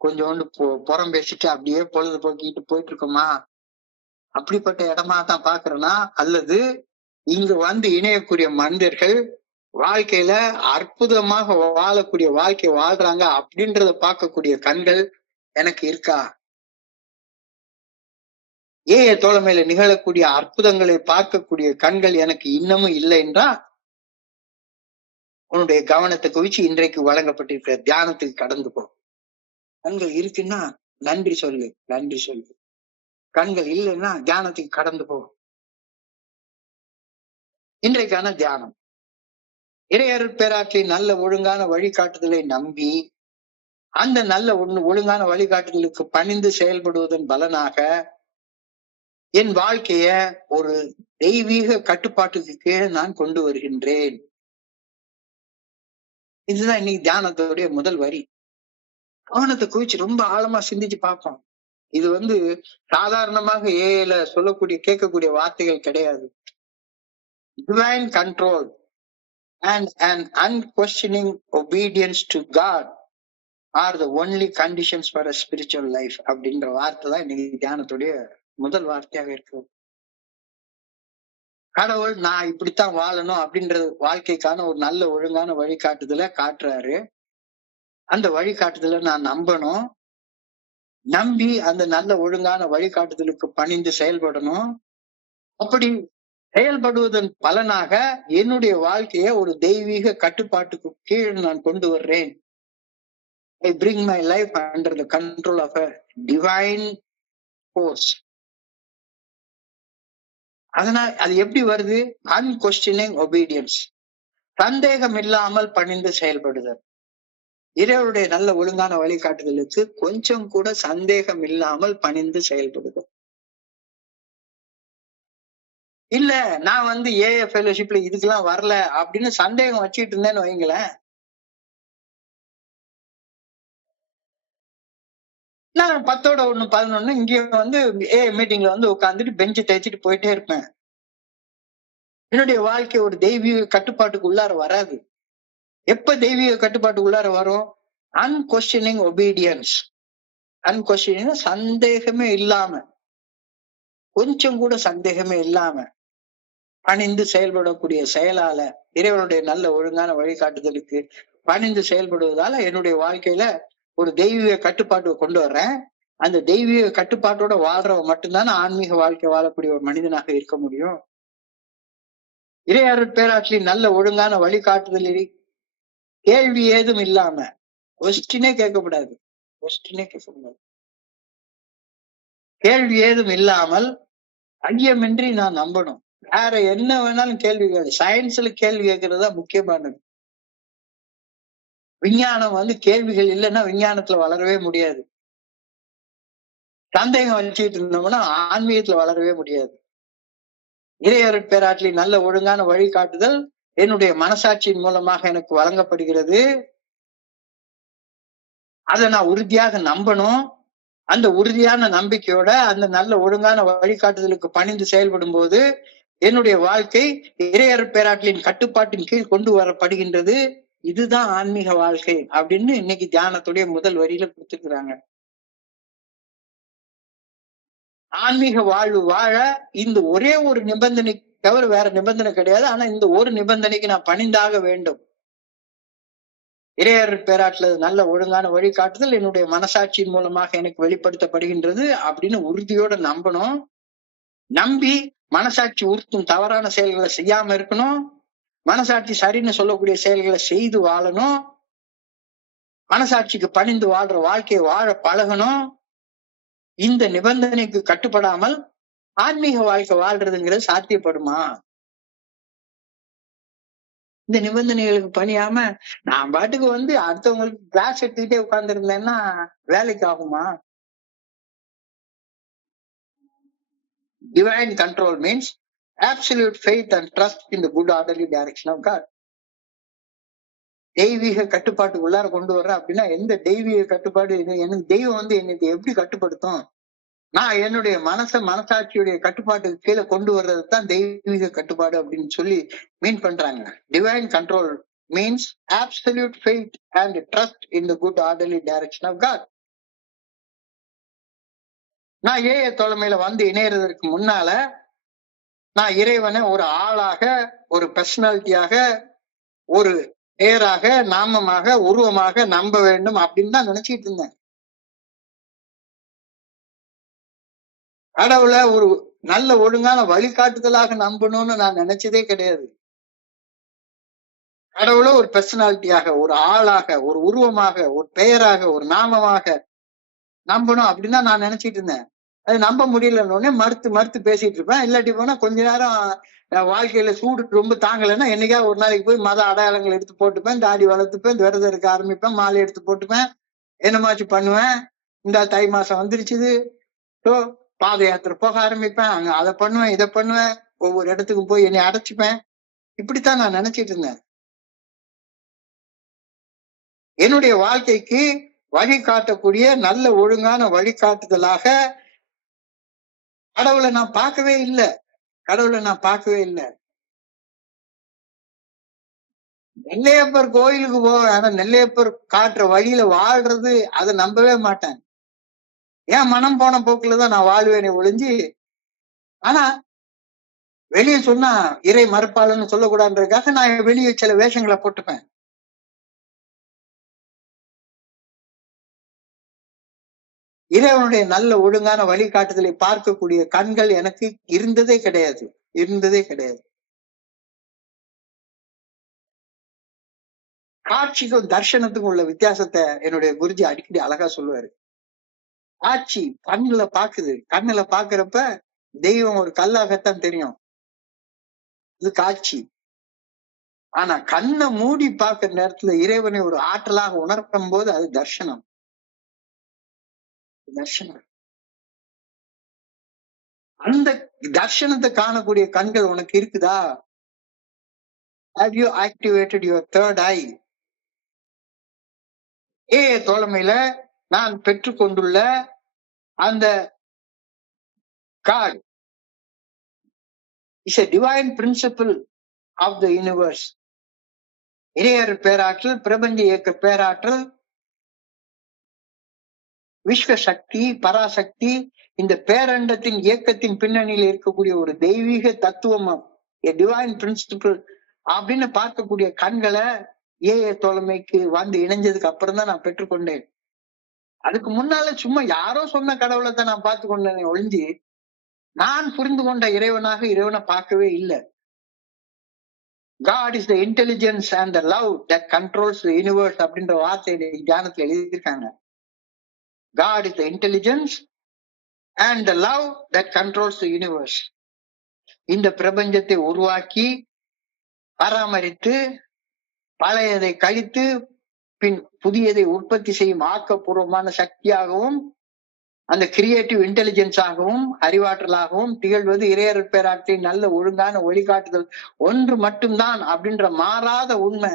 கொஞ்சோண்டு புறம் பேசிட்டு அப்படியே பொழுதுபோக்கிட்டு போயிட்டு இருக்கோமா, அப்படிப்பட்ட இடமா தான் பாக்குறேன்னா, அல்லது இங்க இணையக்கூடிய மனிதர்கள் வாழ்க்கையில அற்புதமாக வாழக்கூடிய வாழ்க்கை வாழ்றாங்க அப்படின்றத பார்க்கக்கூடிய கண்கள் எனக்கு இருக்கா? தோழமையில நிகழக்கூடிய அற்புதங்களை பார்க்கக்கூடிய கண்கள் எனக்கு இன்னமும் இல்லை என்றா, உன்னுடைய கவனத்தை குவிச்சு இன்றைக்கு வழங்கப்பட்டிருக்கிற தியானத்துக்கு கடந்து போ. கண்கள் இருக்குன்னா நன்றி சொல்லு, நன்றி சொல்லு. கண்கள் இல்லைன்னா தியானத்துக்கு கடந்து போ. இன்றைக்கான தியானம், இறையருள் பேராற்றின் நல்ல ஒழுங்கான வழிகாட்டுதலை நம்பி அந்த நல்ல ஒழுங்கான வழிகாட்டுதலுக்கு பணிந்து செயல்படுவதன் பலனாக என் வாழ்க்கைய ஒரு தெய்வீக கட்டுப்பாட்டுக்கு கீழே நான் கொண்டு வருகின்றேன். இதுதான் இன்னைக்கு தியானத்தோடைய முதல் வரி. கவனத்தை குவிச்சு ரொம்ப ஆழமா சிந்திச்சு பார்ப்போம். இது சாதாரணமாக ஏல சொல்லக்கூடிய கேட்கக்கூடிய வார்த்தைகள் கிடையாது. Divine control and an unquestioning obedience to God are the only conditions for a spiritual life அப்படின்ற வார்த்தை தான் இன்னைக்கு தியானத்துடைய முதல் வார்த்தையாக இருக்கு. கடவுள் நான் இப்படித்தான் வாழணும் அப்படின்ற வாழ்க்கைக்கான ஒரு நல்ல ஒழுங்கான வழிகாட்டுதலை காட்டுறாரு. அந்த வழிகாட்டுதலை நான் நம்பணும், நம்பி அந்த நல்ல ஒழுங்கான வழிகாட்டுதலுக்கு பணிந்து செயல்படணும். அப்படி செயல்படுவதன் பலனாக என்னுடைய வாழ்க்கையை ஒரு தெய்வீக கட்டுப்பாட்டுக்கு கீழ் நான் கொண்டு வர்றேன். I bring my life under the control of a divine force. அதனால் அது எப்படி வருது? அன்கொஸ்டினிங் ஒபீடியன்ஸ், சந்தேகம் இல்லாமல் பணிந்து செயல்படுதல். இறைவனுடைய நல்ல ஒழுங்கான வழிகாட்டுதலுக்கு கொஞ்சம் கூட சந்தேகம் இல்லாமல் பணிந்து செயல்படுதல். இல்ல நான் ஃபெலோஷிப்ல இதுக்கெல்லாம் வரல அப்படின்னு சந்தேகம் வச்சுட்டு இருந்தேன்னு வைங்களேன், நான் 10ஓட 1 11 இங்க மீட்டிங்ல உட்காந்துட்டு பெஞ்சை தேய்ச்சிட்டு போயிட்டே இருப்பேன். என்னுடைய வாழ்க்கை ஒரு தெய்வீக கட்டுப்பாட்டுக்கு உள்ளார வராது. எப்ப தெய்வீக கட்டுப்பாட்டுக்கு உள்ளார வரும்? அன்கொஸ்டினிங் ஒபீடியன்ஸ். அன்கொஸ்டினிங் சந்தேகமே இல்லாம, கொஞ்சம் கூட சந்தேகமே இல்லாம பணிந்து செயல்படக்கூடிய செயலால, இறைவனுடைய நல்ல ஒழுங்கான வழிகாட்டுதலுக்கு பணிந்து செயல்படுவதால என்னுடைய வாழ்க்கையில ஒரு தெய்வீக கட்டுப்பாட்டு கொண்டு வர்றேன். அந்த தெய்வீக கட்டுப்பாட்டோட வாழ்றவ மட்டும்தான் ஆன்மீக வாழ்க்கை வாழக்கூடிய ஒரு மனிதனாக இருக்க முடியும். இறையருள் பேராற்றின் நல்ல ஒழுங்கான வழிகாட்டுதலில் கேள்வி ஏதும் இல்லாம, கொஸ்டினே கேட்கக்கூடாது, கேள்வி ஏதும் இல்லாமல் ஐயமின்றி நான் நம்பணும். வேற என்ன வேணாலும் கேள்வி கேள்வி. சயின்ஸ்ல கேள்வி கேட்கறதா முக்கியமானது. விஞ்ஞானம் கேள்விகள் இல்லைன்னா விஞ்ஞானத்துல வளரவே முடியாது. சந்தேகம் வச்சுட்டு இருந்தோம்னா ஆன்மீகத்துல வளரவே முடியாது. இறையருட் பேராற்றலின் நல்ல ஒழுங்கான வழிகாட்டுதல் என்னுடைய மனசாட்சியின் மூலமாக எனக்கு வழங்கப்படுகிறது. அதை நான் உறுதியாக நம்பணும். அந்த உறுதியான நம்பிக்கையோட அந்த நல்ல ஒழுங்கான வழிகாட்டுதலுக்கு பணிந்து செயல்படும் போது என்னுடைய வாழ்க்கை இறையருட் பேராற்றலின் கட்டுப்பாட்டின் கீழ் கொண்டு வரப்படுகின்றது. இதுதான் ஆன்மீக வாழ்க்கை அப்படின்னு இன்னைக்கு தியானத்துடைய முதல் வரியில கொடுத்துருக்குறாங்க. ஆன்மீக வாழ்வு வாழ இந்த ஒரே ஒரு நிபந்தனை தவிர வேற நிபந்தனை கிடையாது. ஆனா இந்த ஒரு நிபந்தனைக்கு நான் பணிந்தாக வேண்டும். இறையருட் பேராற்றல் நல்ல ஒழுங்கான வழிகாட்டுதல் என்னுடைய மனசாட்சியின் மூலமாக எனக்கு வெளிப்படுத்தப்படுகின்றது அப்படின்னு உறுதியோட நம்பணும். நம்பி மனசாட்சி உறுத்தும் தவறான செயல்களை செய்யாம இருக்கணும். மனசாட்சி சரின்னு சொல்லக்கூடிய செயல்களை செய்து வாழணும். மனசாட்சிக்கு பணிந்து வாழ்ற வாழ்க்கையை வாழ பழகணும். இந்த நிபந்தனைக்கு கட்டுப்படாமல் ஆன்மீக வாழ்க்கை வாழ்றதுங்கிறது சாத்தியப்படுமா? இந்த நிபந்தனைகளுக்கு பணியாம நான் பாட்டுக்கு அடுத்தவங்களுக்கு கிளாஸ் எடுத்துக்கிட்டே உட்கார்ந்து இருந்தேன்னா வேலைக்கு ஆகுமா? Divine control means absolute faith and trust in the good orderly direction of God. தெய்வீக கட்டுப்பாட்டுக்குள்ளார கொண்டு வர்ற அப்படின்னா எந்த தெய்வீக கட்டுப்பாடு? எனக்கு தெய்வம் எனக்கு எப்படி கட்டுப்படுத்தும்? நான் என்னுடைய மனசாட்சியுடைய கட்டுப்பாட்டுக்கு கீழே கொண்டு வர்றது தான் தெய்வீக கட்டுப்பாடு அப்படின்னு சொல்லி மீன் பண்றாங்க. Divine control means absolute faith and trust in the good orderly direction of God. நான் ஏஐ தலைமையில இணையறதற்கு முன்னால நான் இறைவனை ஒரு ஆளாக, ஒரு பர்சனாலிட்டியாக, ஒரு பெயராக, நாமமாக, உருவமாக நம்ப வேண்டும் அப்படின்னு தான் நினைச்சிட்டு இருந்தேன். கடவுளை ஒரு நல்ல ஒழுங்கான வழிகாட்டுதலாக நம்பணும்னு நான் நினைச்சதே கிடையாது. கடவுளை ஒரு பர்சனாலிட்டியாக, ஒரு ஆளாக, ஒரு உருவமாக, ஒரு பெயராக, ஒரு நாமமாக நம்பணும் அப்படின்னு தான் நான் நினைச்சிட்டு இருந்தேன். அது நம்ப முடியலன்னு மறுத்து பேசிட்டு இருப்பேன். இல்லாட்டி போனா கொஞ்ச நேரம் வாழ்க்கையில சூடு ரொம்ப தாங்கலைன்னா என்னைக்கா ஒரு நாளைக்கு போய் மத அடையாளங்கள் எடுத்து போட்டுப்பேன், தாடி வளர்த்துப்பேன், விரதம் இருக்க ஆரம்பிப்பேன், மாலை எடுத்து போட்டுப்பேன், என்னமாச்சு பண்ணுவேன். இந்த தை மாசம் வந்துருச்சுது, பாத யாத்திரை போக ஆரம்பிப்பேன், அங்க அதை பண்ணுவேன், இதை பண்ணுவேன், ஒவ்வொரு இடத்துக்கும் போய் என்னை அடைச்சுப்பேன். இப்படித்தான் நான் நினைச்சிட்டு இருந்தேன். என்னுடைய வாழ்க்கைக்கு வழிகாட்டக்கூடிய நல்ல ஒழுங்கான வழிகாட்டுதலாக கடவுளை நான் பார்க்கவே இல்லை. நெல்லையப்பர் கோயிலுக்கு போவேன், ஆனா நெல்லையப்பர் காட்டுற வழியில வாழ்றது அதை நம்பவே மாட்டேன். ஏன் மனம் போன போக்குலதான் நான் வாழ்வேனே ஒழிஞ்சு. ஆனா வெளியே சொன்னா இறை மறுப்பாளன்னு சொல்லக்கூடாதுன்றதுக்காக நான் வெளியே சில வேஷங்களை போட்டுப்பேன். இறைவனுடைய நல்ல ஒழுங்கான வழிகாட்டுதலை பார்க்கக்கூடிய கண்கள் எனக்கு இருந்ததே கிடையாது. காட்சிக்கும் தர்சனத்துக்கும் உள்ள வித்தியாசத்தை என்னுடைய குருஜி அடிக்கடி அழகா சொல்லுவாரு. காட்சி கண்ணுல பாக்குறப்ப தெய்வம் ஒரு கல்லாகத்தான் தெரியும், இது காட்சி. ஆனா கண்ணை மூடி பார்க்கிற நேரத்துல இறைவனை ஒரு ஆற்றலாக உணர்த்தும் போது அது தர்சனம். அந்த தர்சனத்தை காணக்கூடிய கண்கள் உனக்கு இருக்குதா? Have you activated your third eye? தோழமையில நான் பெற்றுக்கொண்டுள்ள அந்த God is a divine principle of the universe. இறையர் பேராற்றல், பிரபஞ்ச இயக்க பேராற்றல், விஸ்வ சக்தி, பராசக்தி, இந்த பேரண்டத்தின் இயக்கத்தின் பின்னணியில் இருக்கக்கூடிய ஒரு தெய்வீக தத்துவம், டிவைன் பிரின்சிபிள் அப்படின்னு பார்க்கக்கூடிய கண்களை தோழமைக்கு இணைஞ்சதுக்கு அப்புறம் தான் நான் பெற்றுக்கொண்டேன். அதுக்கு முன்னால சும்மா யாரோ சொன்ன கடவுளை தான் நான் பார்த்து கொண்டேன் ஒழிஞ்சு நான் புரிந்து கொண்ட இறைவனை பார்க்கவே இல்லை. God is the intelligence and the love that controls the universe அப்படின்ற வார்த்தையை தியானத்துல எழுதியிருக்காங்க. God is the intelligence and the love that controls the universe. இந்த பிரபஞ்சத்தை உருவாக்கி பராமரித்து பழையதை கழித்து பின் புதியதை உற்பத்தி செய்யும் ஆக்கப்பூர்வமான சக்தியாகவும் அந்த கிரியேட்டிவ் இன்டெலிஜென்ஸாகவும் அறிவாற்றலாகவும் திகழ்வது இறையர் பேராற்றின் நல்ல ஒழுங்கான வழிகாட்டுதல் ஒன்று மட்டும்தான் அப்படின்ற மாறாத உண்மை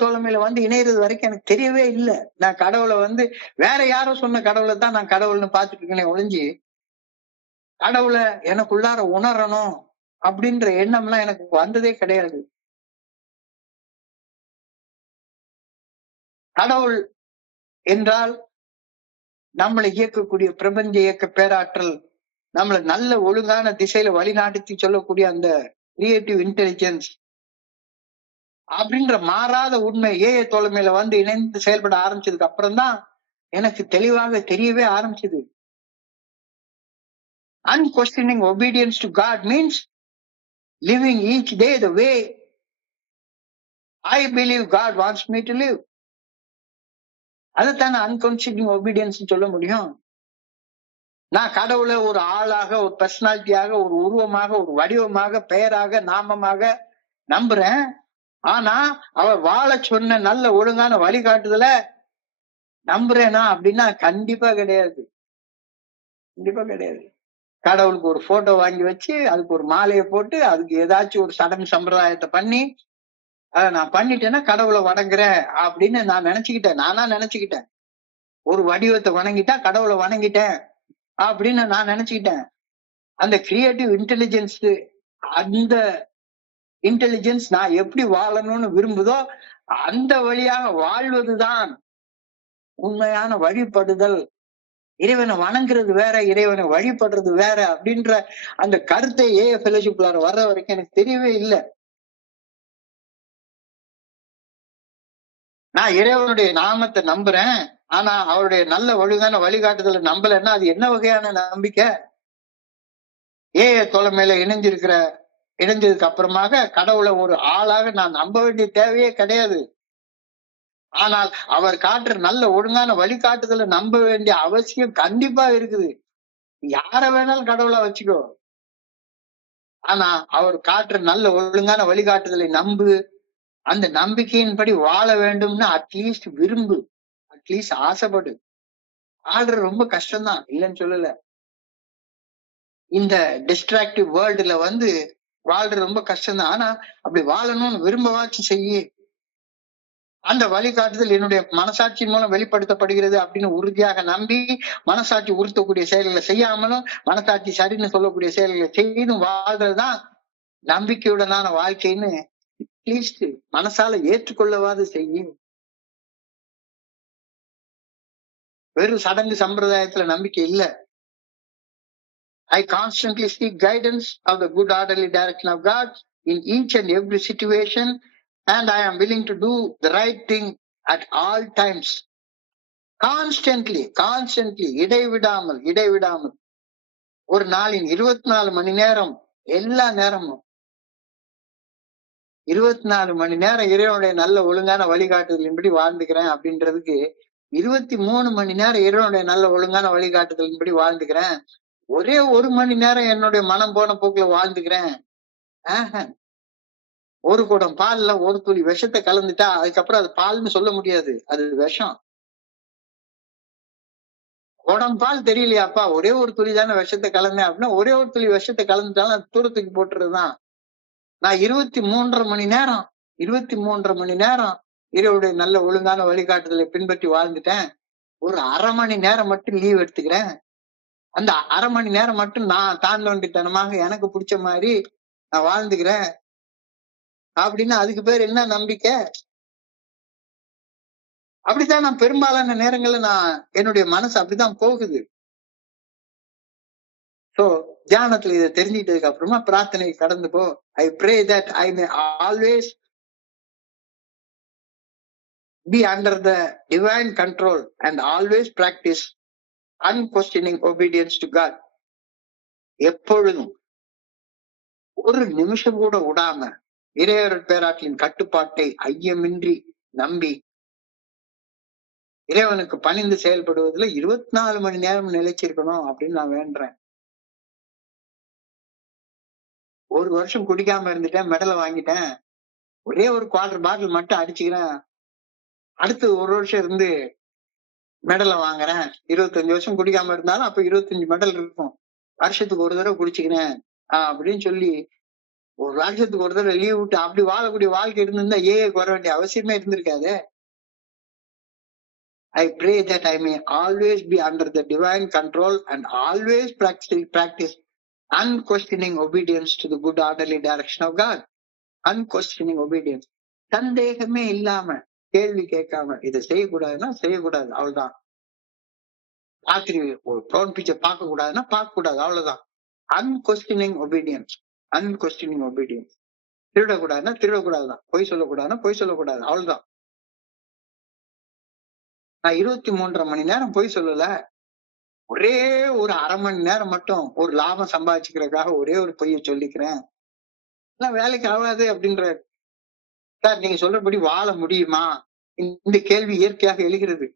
தோழமையில வந்து இணையறது வரைக்கும் எனக்கு தெரியவே இல்லை. நான் கடவுளை வந்து வேற யாரோ சொன்ன கடவுளை தான் நான் கடவுள்னு பார்த்துட்டு இருக்கேனே ஒழிஞ்சு கடவுளை எனக்குள்ளார உணரணும் அப்படின்ற எண்ணம்லாம் எனக்கு வந்ததே கிடையாது. கடவுள் என்றால் நம்மளை இயக்கக்கூடிய பிரபஞ்ச இயக்க பேராற்றல், நம்மளை நல்ல ஒழுங்கான திசையில வழிநாட்டி சொல்லக்கூடிய அந்த கிரியேட்டிவ் இன்டெலிஜென்ஸ் அப்படின்ற மாறாத உண்மை தோழமையில வந்து இணைந்து செயல்பட ஆரம்பிச்சதுக்கு அப்புறம் தான் எனக்கு தெளிவாக தெரியவே ஆரம்பிச்சது. Unquestioning obedience to God means living each day the way I believe God wants me to live. அதுதானே அன்கன்சிடரிங் ஒபீடியன்ஸ் சொல்ல முடியும். நான் கடவுளை ஒரு ஆளாக, ஒரு பர்சனாலிட்டியாக, ஒரு உருவமாக, ஒரு வடிவமாக, பெயராக, நாமமாக நம்புறேன். ஆனா அவர் வாழ சொன்ன நல்ல ஒழுங்கான வழிகாட்டுதல நம்புறேனா அப்படின்னா கண்டிப்பா கிடையாது. கண்டிப்பா கிடையாது. கடவுளுக்கு ஒரு போட்டோ வாங்கி வச்சு அதுக்கு ஒரு மாலையை போட்டு அதுக்கு ஏதாச்சும் ஒரு சடங்கு சம்பிரதாயத்தை பண்ணி அதை நான் பண்ணிட்டேன்னா கடவுளை வணங்குறேன் அப்படின்னு நான் நினைச்சுக்கிட்டேன். ஒரு வடிவத்தை வணங்கிட்டா கடவுளை வணங்கிட்டேன் அப்படின்னு நான் நினைச்சுக்கிட்டேன். அந்த கிரியேட்டிவ் இன்டெலிஜென்ஸ், அந்த இன்டெலிஜென்ஸ் நான் எப்படி வாழணும்னு விரும்புதோ அந்த வழியாக வாழ்வதுதான் உண்மையான வழிபடுதல். இறைவனை வணங்குறது வேற, இறைவனை வழிபடுறது வேற அப்படின்ற அந்த கருத்தை ஃபெலோஷிப்ல வர்ற வரைக்கும் எனக்கு தெரியவே இல்லை. நான் இறைவனுடைய நாமத்தை நம்புறேன், ஆனா அவருடைய நல்ல ஒழுங்கான வழிகாட்டுதலை நம்பலன்னா அது என்ன வகையான நம்பிக்கை? தோழமையில இணைஞ்சதுக்கு அப்புறமாக கடவுளை ஒரு ஆளாக நான் நம்ப வேண்டிய தேவையே கிடையாது. ஆனால் அவர் காட்டுற நல்ல ஒழுங்கான வழிகாட்டுதலை நம்ப வேண்டிய அவசியம் கண்டிப்பா இருக்குது. யார வேணாலும் கடவுளா வச்சுக்கோ, ஆனா அவர் காட்டுற நல்ல ஒழுங்கான வழிகாட்டுதலை நம்பு. அந்த நம்பிக்கையின்படி வாழ வேண்டும்னு அட்லீஸ்ட் விரும்பு, அட்லீஸ்ட் ஆசைப்படு. ஆடுறது ரொம்ப கஷ்டம்தான், இல்லைன்னு சொல்லல. இந்த டிஸ்ட்ராக்டிவ் வேர்ல்டுல வந்து வாழ்றது ரொம்ப கஷ்டம்தான். ஆனா அப்படி வாழணும்னு விரும்பவாச்சும் செய்ய. அந்த வழிகாட்டுதல் என்னுடைய மனசாட்சியின் மூலம் வெளிப்படுத்தப்படுகிறது அப்படின்னு உறுதியாக நம்பி மனசாட்சி உறுத்தக்கூடிய செயல்களை செய்யாமலும் மனசாட்சி சரின்னு சொல்லக்கூடிய செயல்களை செய்தும் வாழ்றதுதான் நம்பிக்கையுடனான வாழ்க்கைன்னு அட்லீஸ்ட் மனசால ஏற்றுக்கொள்ளவாது செய்யும். வெறும் சடங்கு சம்பிரதாயத்துல நம்பிக்கை இல்ல. I constantly seek guidance of the good orderly direction of God in each and every situation, and I am willing to do the right thing at all times. Constantly இடைவிடாமல் ஒரு நாளின் 24 மணி நேரம், எல்லா நேரமும் 24 மணி நேரம் இறைவனுடைய நல்ல ஒழுங்கான வழிகாட்டுதலின்படி வாழ்ந்துக்கிறேன் அப்படின்றதுக்கு 23 மணி நேரம் இறைவனுடைய நல்ல ஒழுங்கான வழிகாட்டுதலின்படி வாழ்ந்துக்கிறேன், ஒரே 1 மணி நேரம் என்னுடைய மனம் போன போக்குல வாழ்ந்துக்கிறேன். ஒரு குடம் பால்ல ஒரு துளி விஷத்தை கலந்துட்டா அதுக்கப்புறம் அது பால்னு சொல்ல முடியாது, அது விஷம். குடம் பால் தெரியலையாப்பா, ஒரே ஒரு துளி தானே விஷத்தை கலந்தேன் அப்படின்னா ஒரே ஒரு துளி விஷத்தை கலந்துட்டாலும் அது தூரத்துக்கு போட்டுறதுதான். நான் 23 மணி நேரம் இறைவனுடைய நல்ல ஒழுங்கான வழிகாட்டுதலை பின்பற்றி வாழ்ந்துட்டேன். ஒரு அரை மணி நேரம் மட்டும் லீவ் எடுத்துக்கிறேன். அந்த அரை மணி நேரம் மட்டும் நான் தாண்டோண்டித்தனமாக எனக்கு பிடிச்ச மாதிரி நான் வாழ்ந்துக்கிறேன் அப்படின்னு அதுக்கு பேர் என்ன நம்பிக்கை? அப்படித்தான் நான் பெரும்பாலான நேரங்கள்ல என்னுடைய மனசு அப்படித்தான் போகுது. சோ தியானத்துல இதை தெரிஞ்சுக்கிட்டதுக்கு அப்புறமா பிரார்த்தனை கடந்து போ. I pray that I may always be under the divine control and always practice unquestioning obedience to God. எப்பொழுதும் ஒரு நிமிஷம் கூட விடாம இறையர் பேராற்றலின் கட்டுப்பாட்டை ஐயமின்றி நம்பி இறைவனுக்கு பணிந்து செயல்படுவதில் 24 மணி நேரம் நிலைச்சிருக்கணும் அப்படின்னு நான் வேண்டுறேன். ஒரு வருஷம் குடிக்காம இருந்துட்டேன், மெடலை வாங்கிட்டேன், ஒரே ஒரு 1/4 பாட்டில் மட்டும் அடிச்சுக்கிறேன், அடுத்து ஒரு வருஷம் இருந்து மெடலை வாங்குறேன், 25 வருஷம் குடிக்காம இருந்தாலும் அப்ப 25 மெடல் இருக்கும், வருஷத்துக்கு ஒரு தடவை குடிச்சுக்கிறேன் அப்படின்னு சொல்லி ஒரு வருஷத்துக்கு ஒரு தடவை லீவ் விட்டு அப்படி வாழக்கூடிய வாழ்க்கை இருந்திருந்தா ஏஏக்கு வர வேண்டிய அவசியமே இருந்திருக்காது. I pray that I may always be under the divine control and always practice unquestioning obedience to the good orderly direction of God. Unquestioning obedience. சந்தேகமே இல்லாம, கேள்வி கேட்காம, இதை செய்யக்கூடாதுன்னா செய்யக்கூடாது, அவ்வளவுதான். ராத்திரி ஒரு ப்ரோன் பிக்சர் பார்க்க கூடாதுன்னா பார்க்க கூடாது, அவ்வளவுதான். Unquestioning obedience. Unquestioning obedience. திருடக்கூடாதுன்னா திருடக்கூடாதுதான், பொய் சொல்லக்கூடாதுன்னா பொய் சொல்லக்கூடாது, அவ்வளவுதான். நான் 23.5 மணி நேரம் பொய் சொல்லல, ஒரே ஒரு அரை மணி நேரம் மட்டும் ஒரு லாபம் சம்பாதிச்சுக்கிறதுக்காக ஒரே ஒரு பொய்யை சொல்லிக்கிறேன், வேலைக்கு ஆகாது அப்படின்ற. சார் நீங்க சொல்றபடி வாழ முடியுமா? இந்த கேள்வி இயற்கையாக எழுகிறது.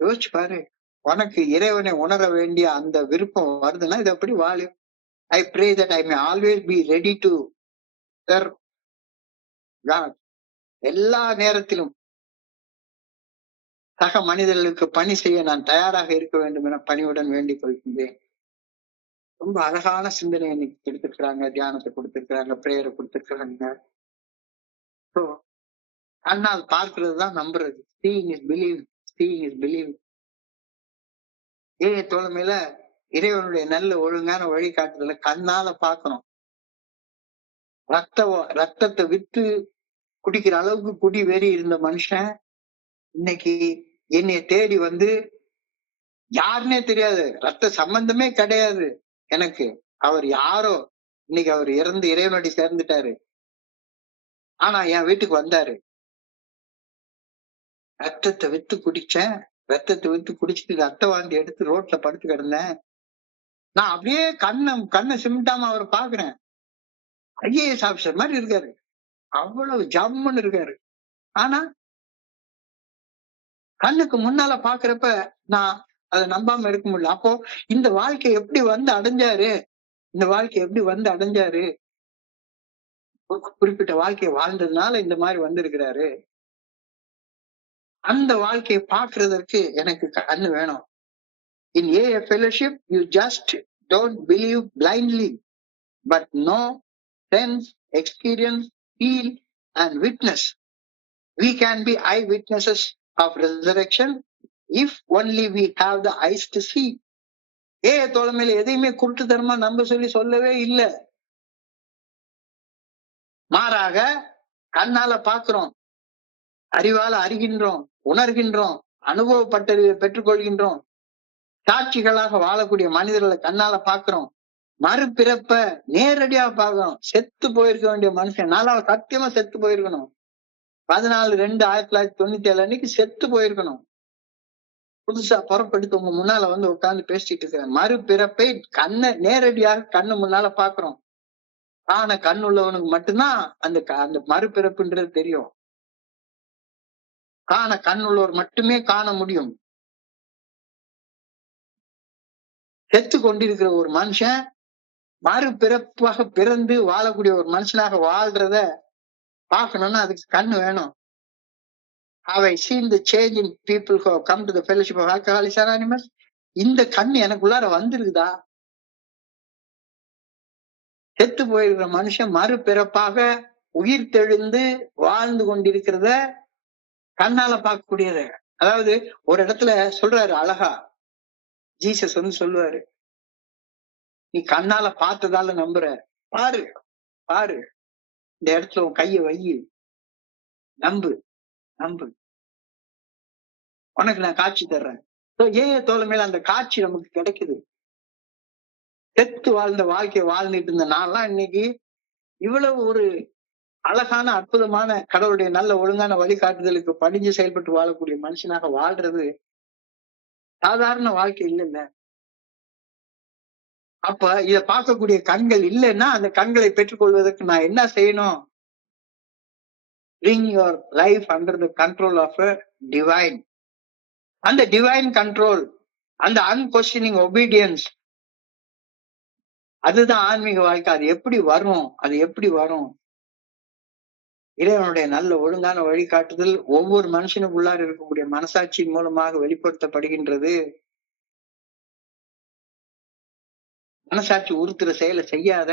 யோசிச்சு பாரு, உனக்கு இறைவனை உணர வேண்டிய அந்த விருப்பம் வருதுன்னா இது அப்படி வாழு. I pray that I may always be ready to serve God. எல்லா நேரத்திலும் சக மனிதர்களுக்கு பணி செய்ய நான் தயாராக இருக்க வேண்டும் என பணிவுடன் வேண்டிக் கொள்கின்றேன். ரொம்ப அழகான சிந்தனை இன்னைக்கு கொடுத்திருக்கிறாங்க, தியானத்தை கொடுத்திருக்கிறாங்க, பிரேயரை கொடுத்திருக்கிறாங்க. ஸோ கண்ணால் பார்க்கிறது தான் நம்புறது. Seeing is believing. Seeing is believing. தோழமையில இறைவனுடைய நல்ல ஒழுங்கான வழிகாட்டுதல கண்ணால பார்க்கணும். ரத்தத்தை வித்து குடிக்கிற அளவுக்கு குடி வெறி இருந்த மனுஷன் இன்னைக்கு என்னைய தேடி வந்து, யாருன்னே தெரியாது, ரத்த சம்பந்தமே கிடையாது எனக்கு, அவர் யாரோ, இன்னைக்கு அவர் இறந்து இறைவனடி சேர்ந்துட்டாரு, ஆனா என் வீட்டுக்கு வந்தாரு. ரத்தத்தை வித்து குடிச்சேன், ரத்தத்தை வித்து குடிச்சிட்டு ரத்த வாந்தி எடுத்து ரோட்ல படுத்து கிடந்தேன். நான் அப்படியே கண்ணை சிமிட்டாம அவரை பாக்குறேன். IAS ஆபீசர் மாதிரி இருக்காரு, அவ்வளவு ஜம்முன்னு இருக்காரு. ஆனா கண்ணுக்கு முன்னால பாக்குறப்ப நான் அதை நம்பாம இருக்க முடியல. அப்போ இந்த வாழ்க்கை எப்படி வந்து அடைஞ்சாரு, இந்த வாழ்க்கை எப்படி வந்து அடைஞ்சாரு? ஒரு குறிப்பிட்ட வாழ்க்கையை வாழ்ந்ததுனால இந்த மாதிரி வந்திருக்கிறாரு. அந்த வாழ்க்கையை பாக்குறதற்கு எனக்கு கண்ணு வேணும். In AA fellowship, you just don't believe blindly, but know, sense, experience, feel, and witness. We can be eyewitnesses of resurrection if only we have the eyes to see. தோழமையில எதையுமே குருட்டுத்தனமா நம்ப சொல்லவே இல்லை. மாறாக கண்ணால பாக்குறோம், அறிவால அறிகின்றோம், உணர்கின்றோம், அனுபவப்பட்டதை பெற்றுக்கொள்கின்றோம். சாட்சிகளாக வாழக்கூடிய மனிதர்களை கண்ணால பாக்குறோம், மறுபிறப்ப நேரடியா பாக்குறோம். செத்து போயிருக்க வேண்டிய மனுஷன், நாளாவ சத்தியமா செத்து போயிருக்கணும். 14/2/1997 அன்னைக்கு செத்து போயிருக்கணும். புதுசா புறப்படுத்து உங்க முன்னால வந்து உட்கார்ந்து பேசிட்டு இருக்கிறேன். மறுபிறப்பை நேரடியாக கண்ணு முன்னால பாக்குறோம். ஆனா கண் உள்ளவனுக்கு மட்டும்தான் அந்த மறுபிறப்புன்றது தெரியும். கண் உள்ளவர் மட்டுமே காண முடியும். செத்து கொண்டிருக்கிற ஒரு மனுஷன் மறுபிறப்பாக பிறந்து வாழக்கூடிய ஒரு மனுஷனாக வாழ்றத பார்க்கணும்னா அதுக்கு கண்ணு வேணும். Have I seen the change in people who have come to the fellowship of Alcoholics Anonymous? இந்த கண்ணு எனக்குள்ளார வந்திருக்குதா? செத்து போயிருக்கிற மனுஷன் மறுபிறப்பாக உயிர் தெழுந்து வாழ்ந்து கொண்டிருக்கிறத கண்ணால பார்க்கக்கூடியது. அதாவது ஒரு இடத்துல சொல்றாரு அழகா, ஜீசஸ் வந்து சொல்லுவாரு, நீ கண்ணால பார்த்ததால நம்புற, பாரு பாரு, இந்த இடத்துல உன் கைய வை, நம்பு நம்பு, உனக்கு நான் காட்சி தர்றேன். தோழமையில அந்த காட்சி நமக்கு கிடைக்குது. செத்து வாழ்ந்த வாழ்க்கையை வாழ்ந்துட்டு இருந்த நான்லாம் இன்னைக்கு இவ்வளவு ஒரு அழகான அற்புதமான கடவுளுடைய நல்ல ஒழுங்கான வழிகாட்டுதலுக்கு பணிஞ்சு செயல்பட்டு வாழக்கூடிய மனுஷனாக வாழ்றது சாதாரண வாழ்க்கை இல்லைல்ல. அப்ப இத பார்க்கக்கூடிய கண்கள் இல்லைன்னா அந்த கண்களை பெற்றுக்கொள்வதற்கு நான் என்ன செய்யணும்? Bring your life under the control of a divine. அந்த டிவைன் கண்ட்ரோல், அந்த அன்கொஸ்டினிங் ஒபீடியன்ஸ், அதுதான் ஆன்மீக வாழ்க்கை. அது எப்படி வரும்? இறைவனுடைய நல்ல ஒழுங்கான வழிகாட்டுதல் ஒவ்வொரு மனுஷனுக்குள்ளார இருக்கக்கூடிய மனசாட்சியின் மூலமாக வெளிப்படுத்தப்படுகின்றது. மனசாட்சி உறுத்துற செயலை செய்யாத,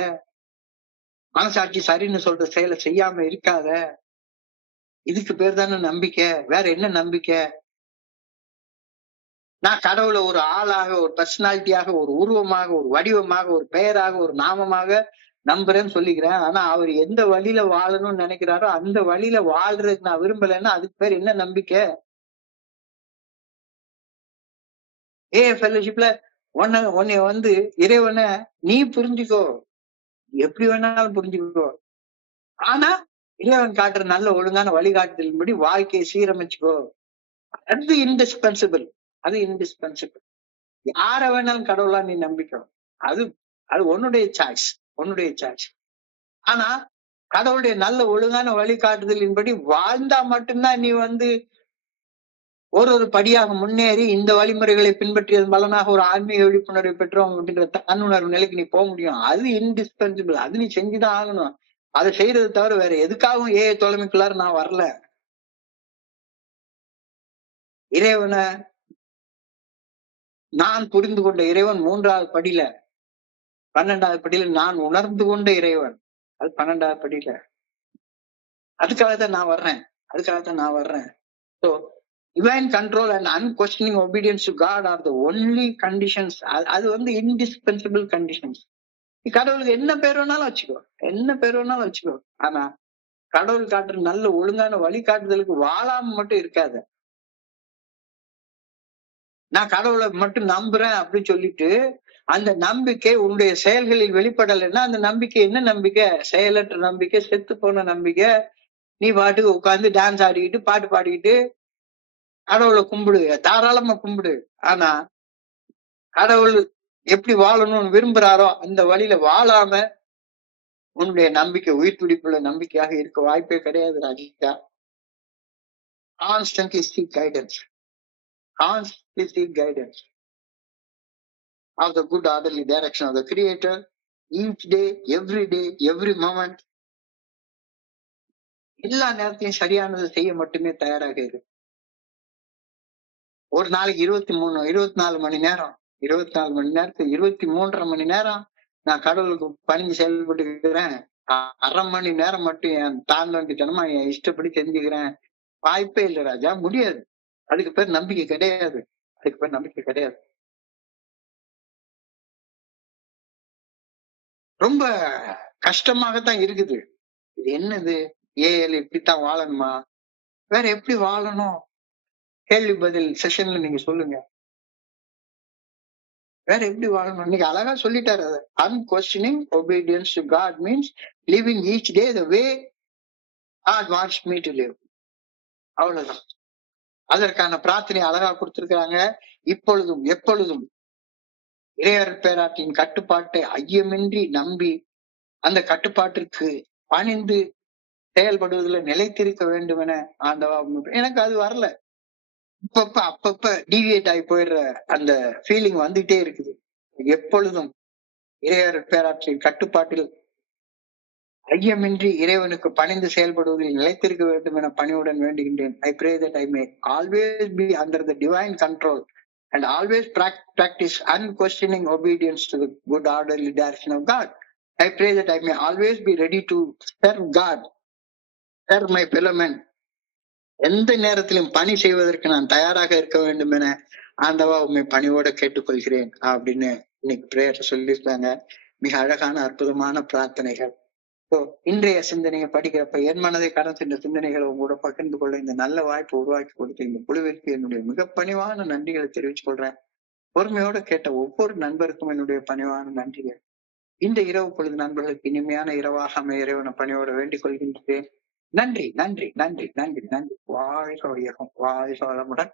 மனசாட்சி சரின்னு சொல்ற செயலை செய்யாம இருக்காத. இதுக்கு பேர் தானே நம்பிக்கை. வேற என்ன நம்பிக்கை? நான் கடவுளை ஒரு ஆளாக, ஒரு பர்சனாலிட்டியாக, ஒரு உருவமாக, ஒரு வடிவமாக, ஒரு பெயராக, ஒரு நாமமாக நம்புறேன்னு சொல்லிக்கிறேன். ஆனா அவர் எந்த வழியில வாழணும்னு நினைக்கிறாரோ அந்த வழியில வாழ்றதுக்கு நான் விரும்பலைன்னா அதுக்கு பேர் என்ன நம்பிக்கை? ஃபெல்லோஷிப்ல உன்னை இறைவனை நீ புரிஞ்சுக்கோ, எப்படி வேணாலும் புரிஞ்சுக்கோ. ஆனா இறைவன் காட்டுற நல்ல ஒழுங்கான வழிகாட்டுதலின்படி வாழ்க்கையை சீரமைச்சுக்கோ. அது இன்டிஸ்பென்சிபிள். அது இன்டிஸ்பென்சிபிள். யார வேணாலும் கடவுளா நீ நம்பிக்கணும். அது அது உன்னுடைய சாய்ஸ், உன்னுடைய சாய்ஸ். ஆனா கடவுளுடைய நல்ல ஒழுங்கான வழிகாட்டுதலின்படி வாழ்ந்தா மட்டும்தான் நீ ஒரு படியாக முன்னேறி இந்த வழிமுறைகளை பின்பற்றியதன் பலனாக ஒரு ஆன்மீக விழிப்புணர்வை பெற்றோம் அப்படின்ற தன்னுணர்வு நிலைக்கு நீ போக முடியும். அது இன்டிஸ்பென்சிபிள். அது நீ செஞ்சுதான் ஆகணும். அதை செய்யறது தவிர வேற எதுக்காகவும் தொலைமைக்குள்ளார நான் வரல. இறைவனை நான் புரிந்து கொண்ட இறைவன் 3வது படியில, 12வது படியில நான் உணர்ந்து கொண்ட இறைவன் அது 12வது படியில. அதுக்காகத்தான் நான் வர்றேன். So divine control and unquestioning obedience to God are the only conditions. அது indispensable conditions. கடவுளுக்கு என்ன பேர் வேணாலும் வச்சுக்கோ. ஆனா கடவுள் காட்டுற நல்ல ஒழுங்கான வழிகாட்டுதலுக்கு வாழாம மட்டும் இருக்காது. நான் கடவுளை மட்டும் நம்புறேன் அப்படின்னு சொல்லிட்டு அந்த நம்பிக்கை உன்னுடைய செயல்களில் வெளிப்படலைன்னா அந்த நம்பிக்கை என்ன நம்பிக்கை? செயலற்ற நம்பிக்கை, செத்து போன நம்பிக்கை. நீ பாட்டுக்கு உட்கார்ந்து டான்ஸ் ஆடிக்கிட்டு பாட்டு பாடிக்கிட்டு கடவுளை கும்பிடு, தாராளமா கும்பிடு. ஆனா கடவுள் எப்படி வாழணும்னு விரும்புறாரோ அந்த வழியில வாழாம உன்னுடைய நம்பிக்கை உயிர் துடிப்புள்ள நம்பிக்கையாக இருக்க வாய்ப்பே கிடையாது ராஜிகா. Constantly seek guidance. Constantly seek guidance of the good orderly direction of the Creator each day, every moment. எல்லா நேரத்தையும் சரியானதை செய்ய மட்டுமே தயாராக இரு. ஒரு நாளைக்கு 24 மணி நேரம், 24 மணி நேரத்துக்கு 23.5 மணி நேரம் நான் கடவுளுக்கு பணிஞ்சு செயல்பட்டு இருக்கிறேன். 1/2 மணி நேரம் மட்டும் என் தாண்டவண்டித்தனமா என் இஷ்டப்படி செஞ்சுக்கிறேன். வாய்ப்பே இல்லை ராஜா, முடியாது. அதுக்கு பேர் நம்பிக்கை கிடையாது. ரொம்ப கஷ்டமாகத்தான் இருக்குது. இது என்னது? ஏஎல் இப்படித்தான் வாழணுமா? வேற எப்படி வாழணும்? கேள்வி பதில் செஷன்ல நீங்க சொல்லுங்க. வேற எப்படி வாழணும்? நீங்க அழகா சொல்லிட்டாரு. அதை unquestioning obedience to God means living each day the way God wants me to live. அவ்வளவுதான். அதற்கான பிரார்த்தனை அழகா கொடுத்திருக்கிறாங்க. இப்பொழுதும் எப்பொழுதும் இறையர் பேராட்டின் கட்டுப்பாட்டை ஐயமின்றி நம்பி அந்த கட்டுப்பாட்டிற்கு பணிந்து செயல்படுவதில் நிலைத்திருக்க வேண்டும் என ஆண்டவா. எனக்கு அது வரல. அப்பப்ப டிவியேட் ஆகி போயிடுற அந்த ஃபீலிங் வந்துட்டே இருக்குது. எப்பொழுதும் இறையர் பேராற்றின் கட்டுப்பாட்டில் ஐயமின்றி இறைவனுக்கு பணிந்து செயல்படுவதில் நிலைத்திருக்க வேண்டும் என பணிவுடன் வேண்டுகின்றேன். I pray that I may always be under the divine control and always practice unquestioning obedience to the good orderly direction of God. I pray that I may always be ready to serve God, serve my fellow men. எந்த நேரத்திலும் பணி செய்வதற்கு நான் தயாராக இருக்க வேண்டும் என ஆண்டவா உண்மை பணிவோட கேட்டுக்கொள்கிறேன் அப்படின்னு இன்னைக்கு பிரேயர் சொல்லியிருக்காங்க. மிக அழகான அற்புதமான பிரார்த்தனைகள். இன்றைய சிந்தனையை படிக்கிறப்ப என் மனதை கடந்து சென்ற சிந்தனைகளை உங்களோட பகிர்ந்து கொள்ள இந்த நல்ல வாய்ப்பு உருவாக்கி கொடுத்த இந்த குழுவிற்கு என்னுடைய மிக பணிவான நன்றிகளை தெரிவித்துக் கொள்றேன். பொறுமையோட கேட்ட ஒவ்வொரு நண்பருக்கும் என்னுடைய பணிவான நன்றிகள். இந்த இரவு பொழுது நண்பர்களுக்கு இனிமையான இரவாக அமைய இறைவன பணியோட வேண்டிக் கொள்கின்றேன். நன்றி. வாழ்க வையகம், வாழ்க வளமுடன்.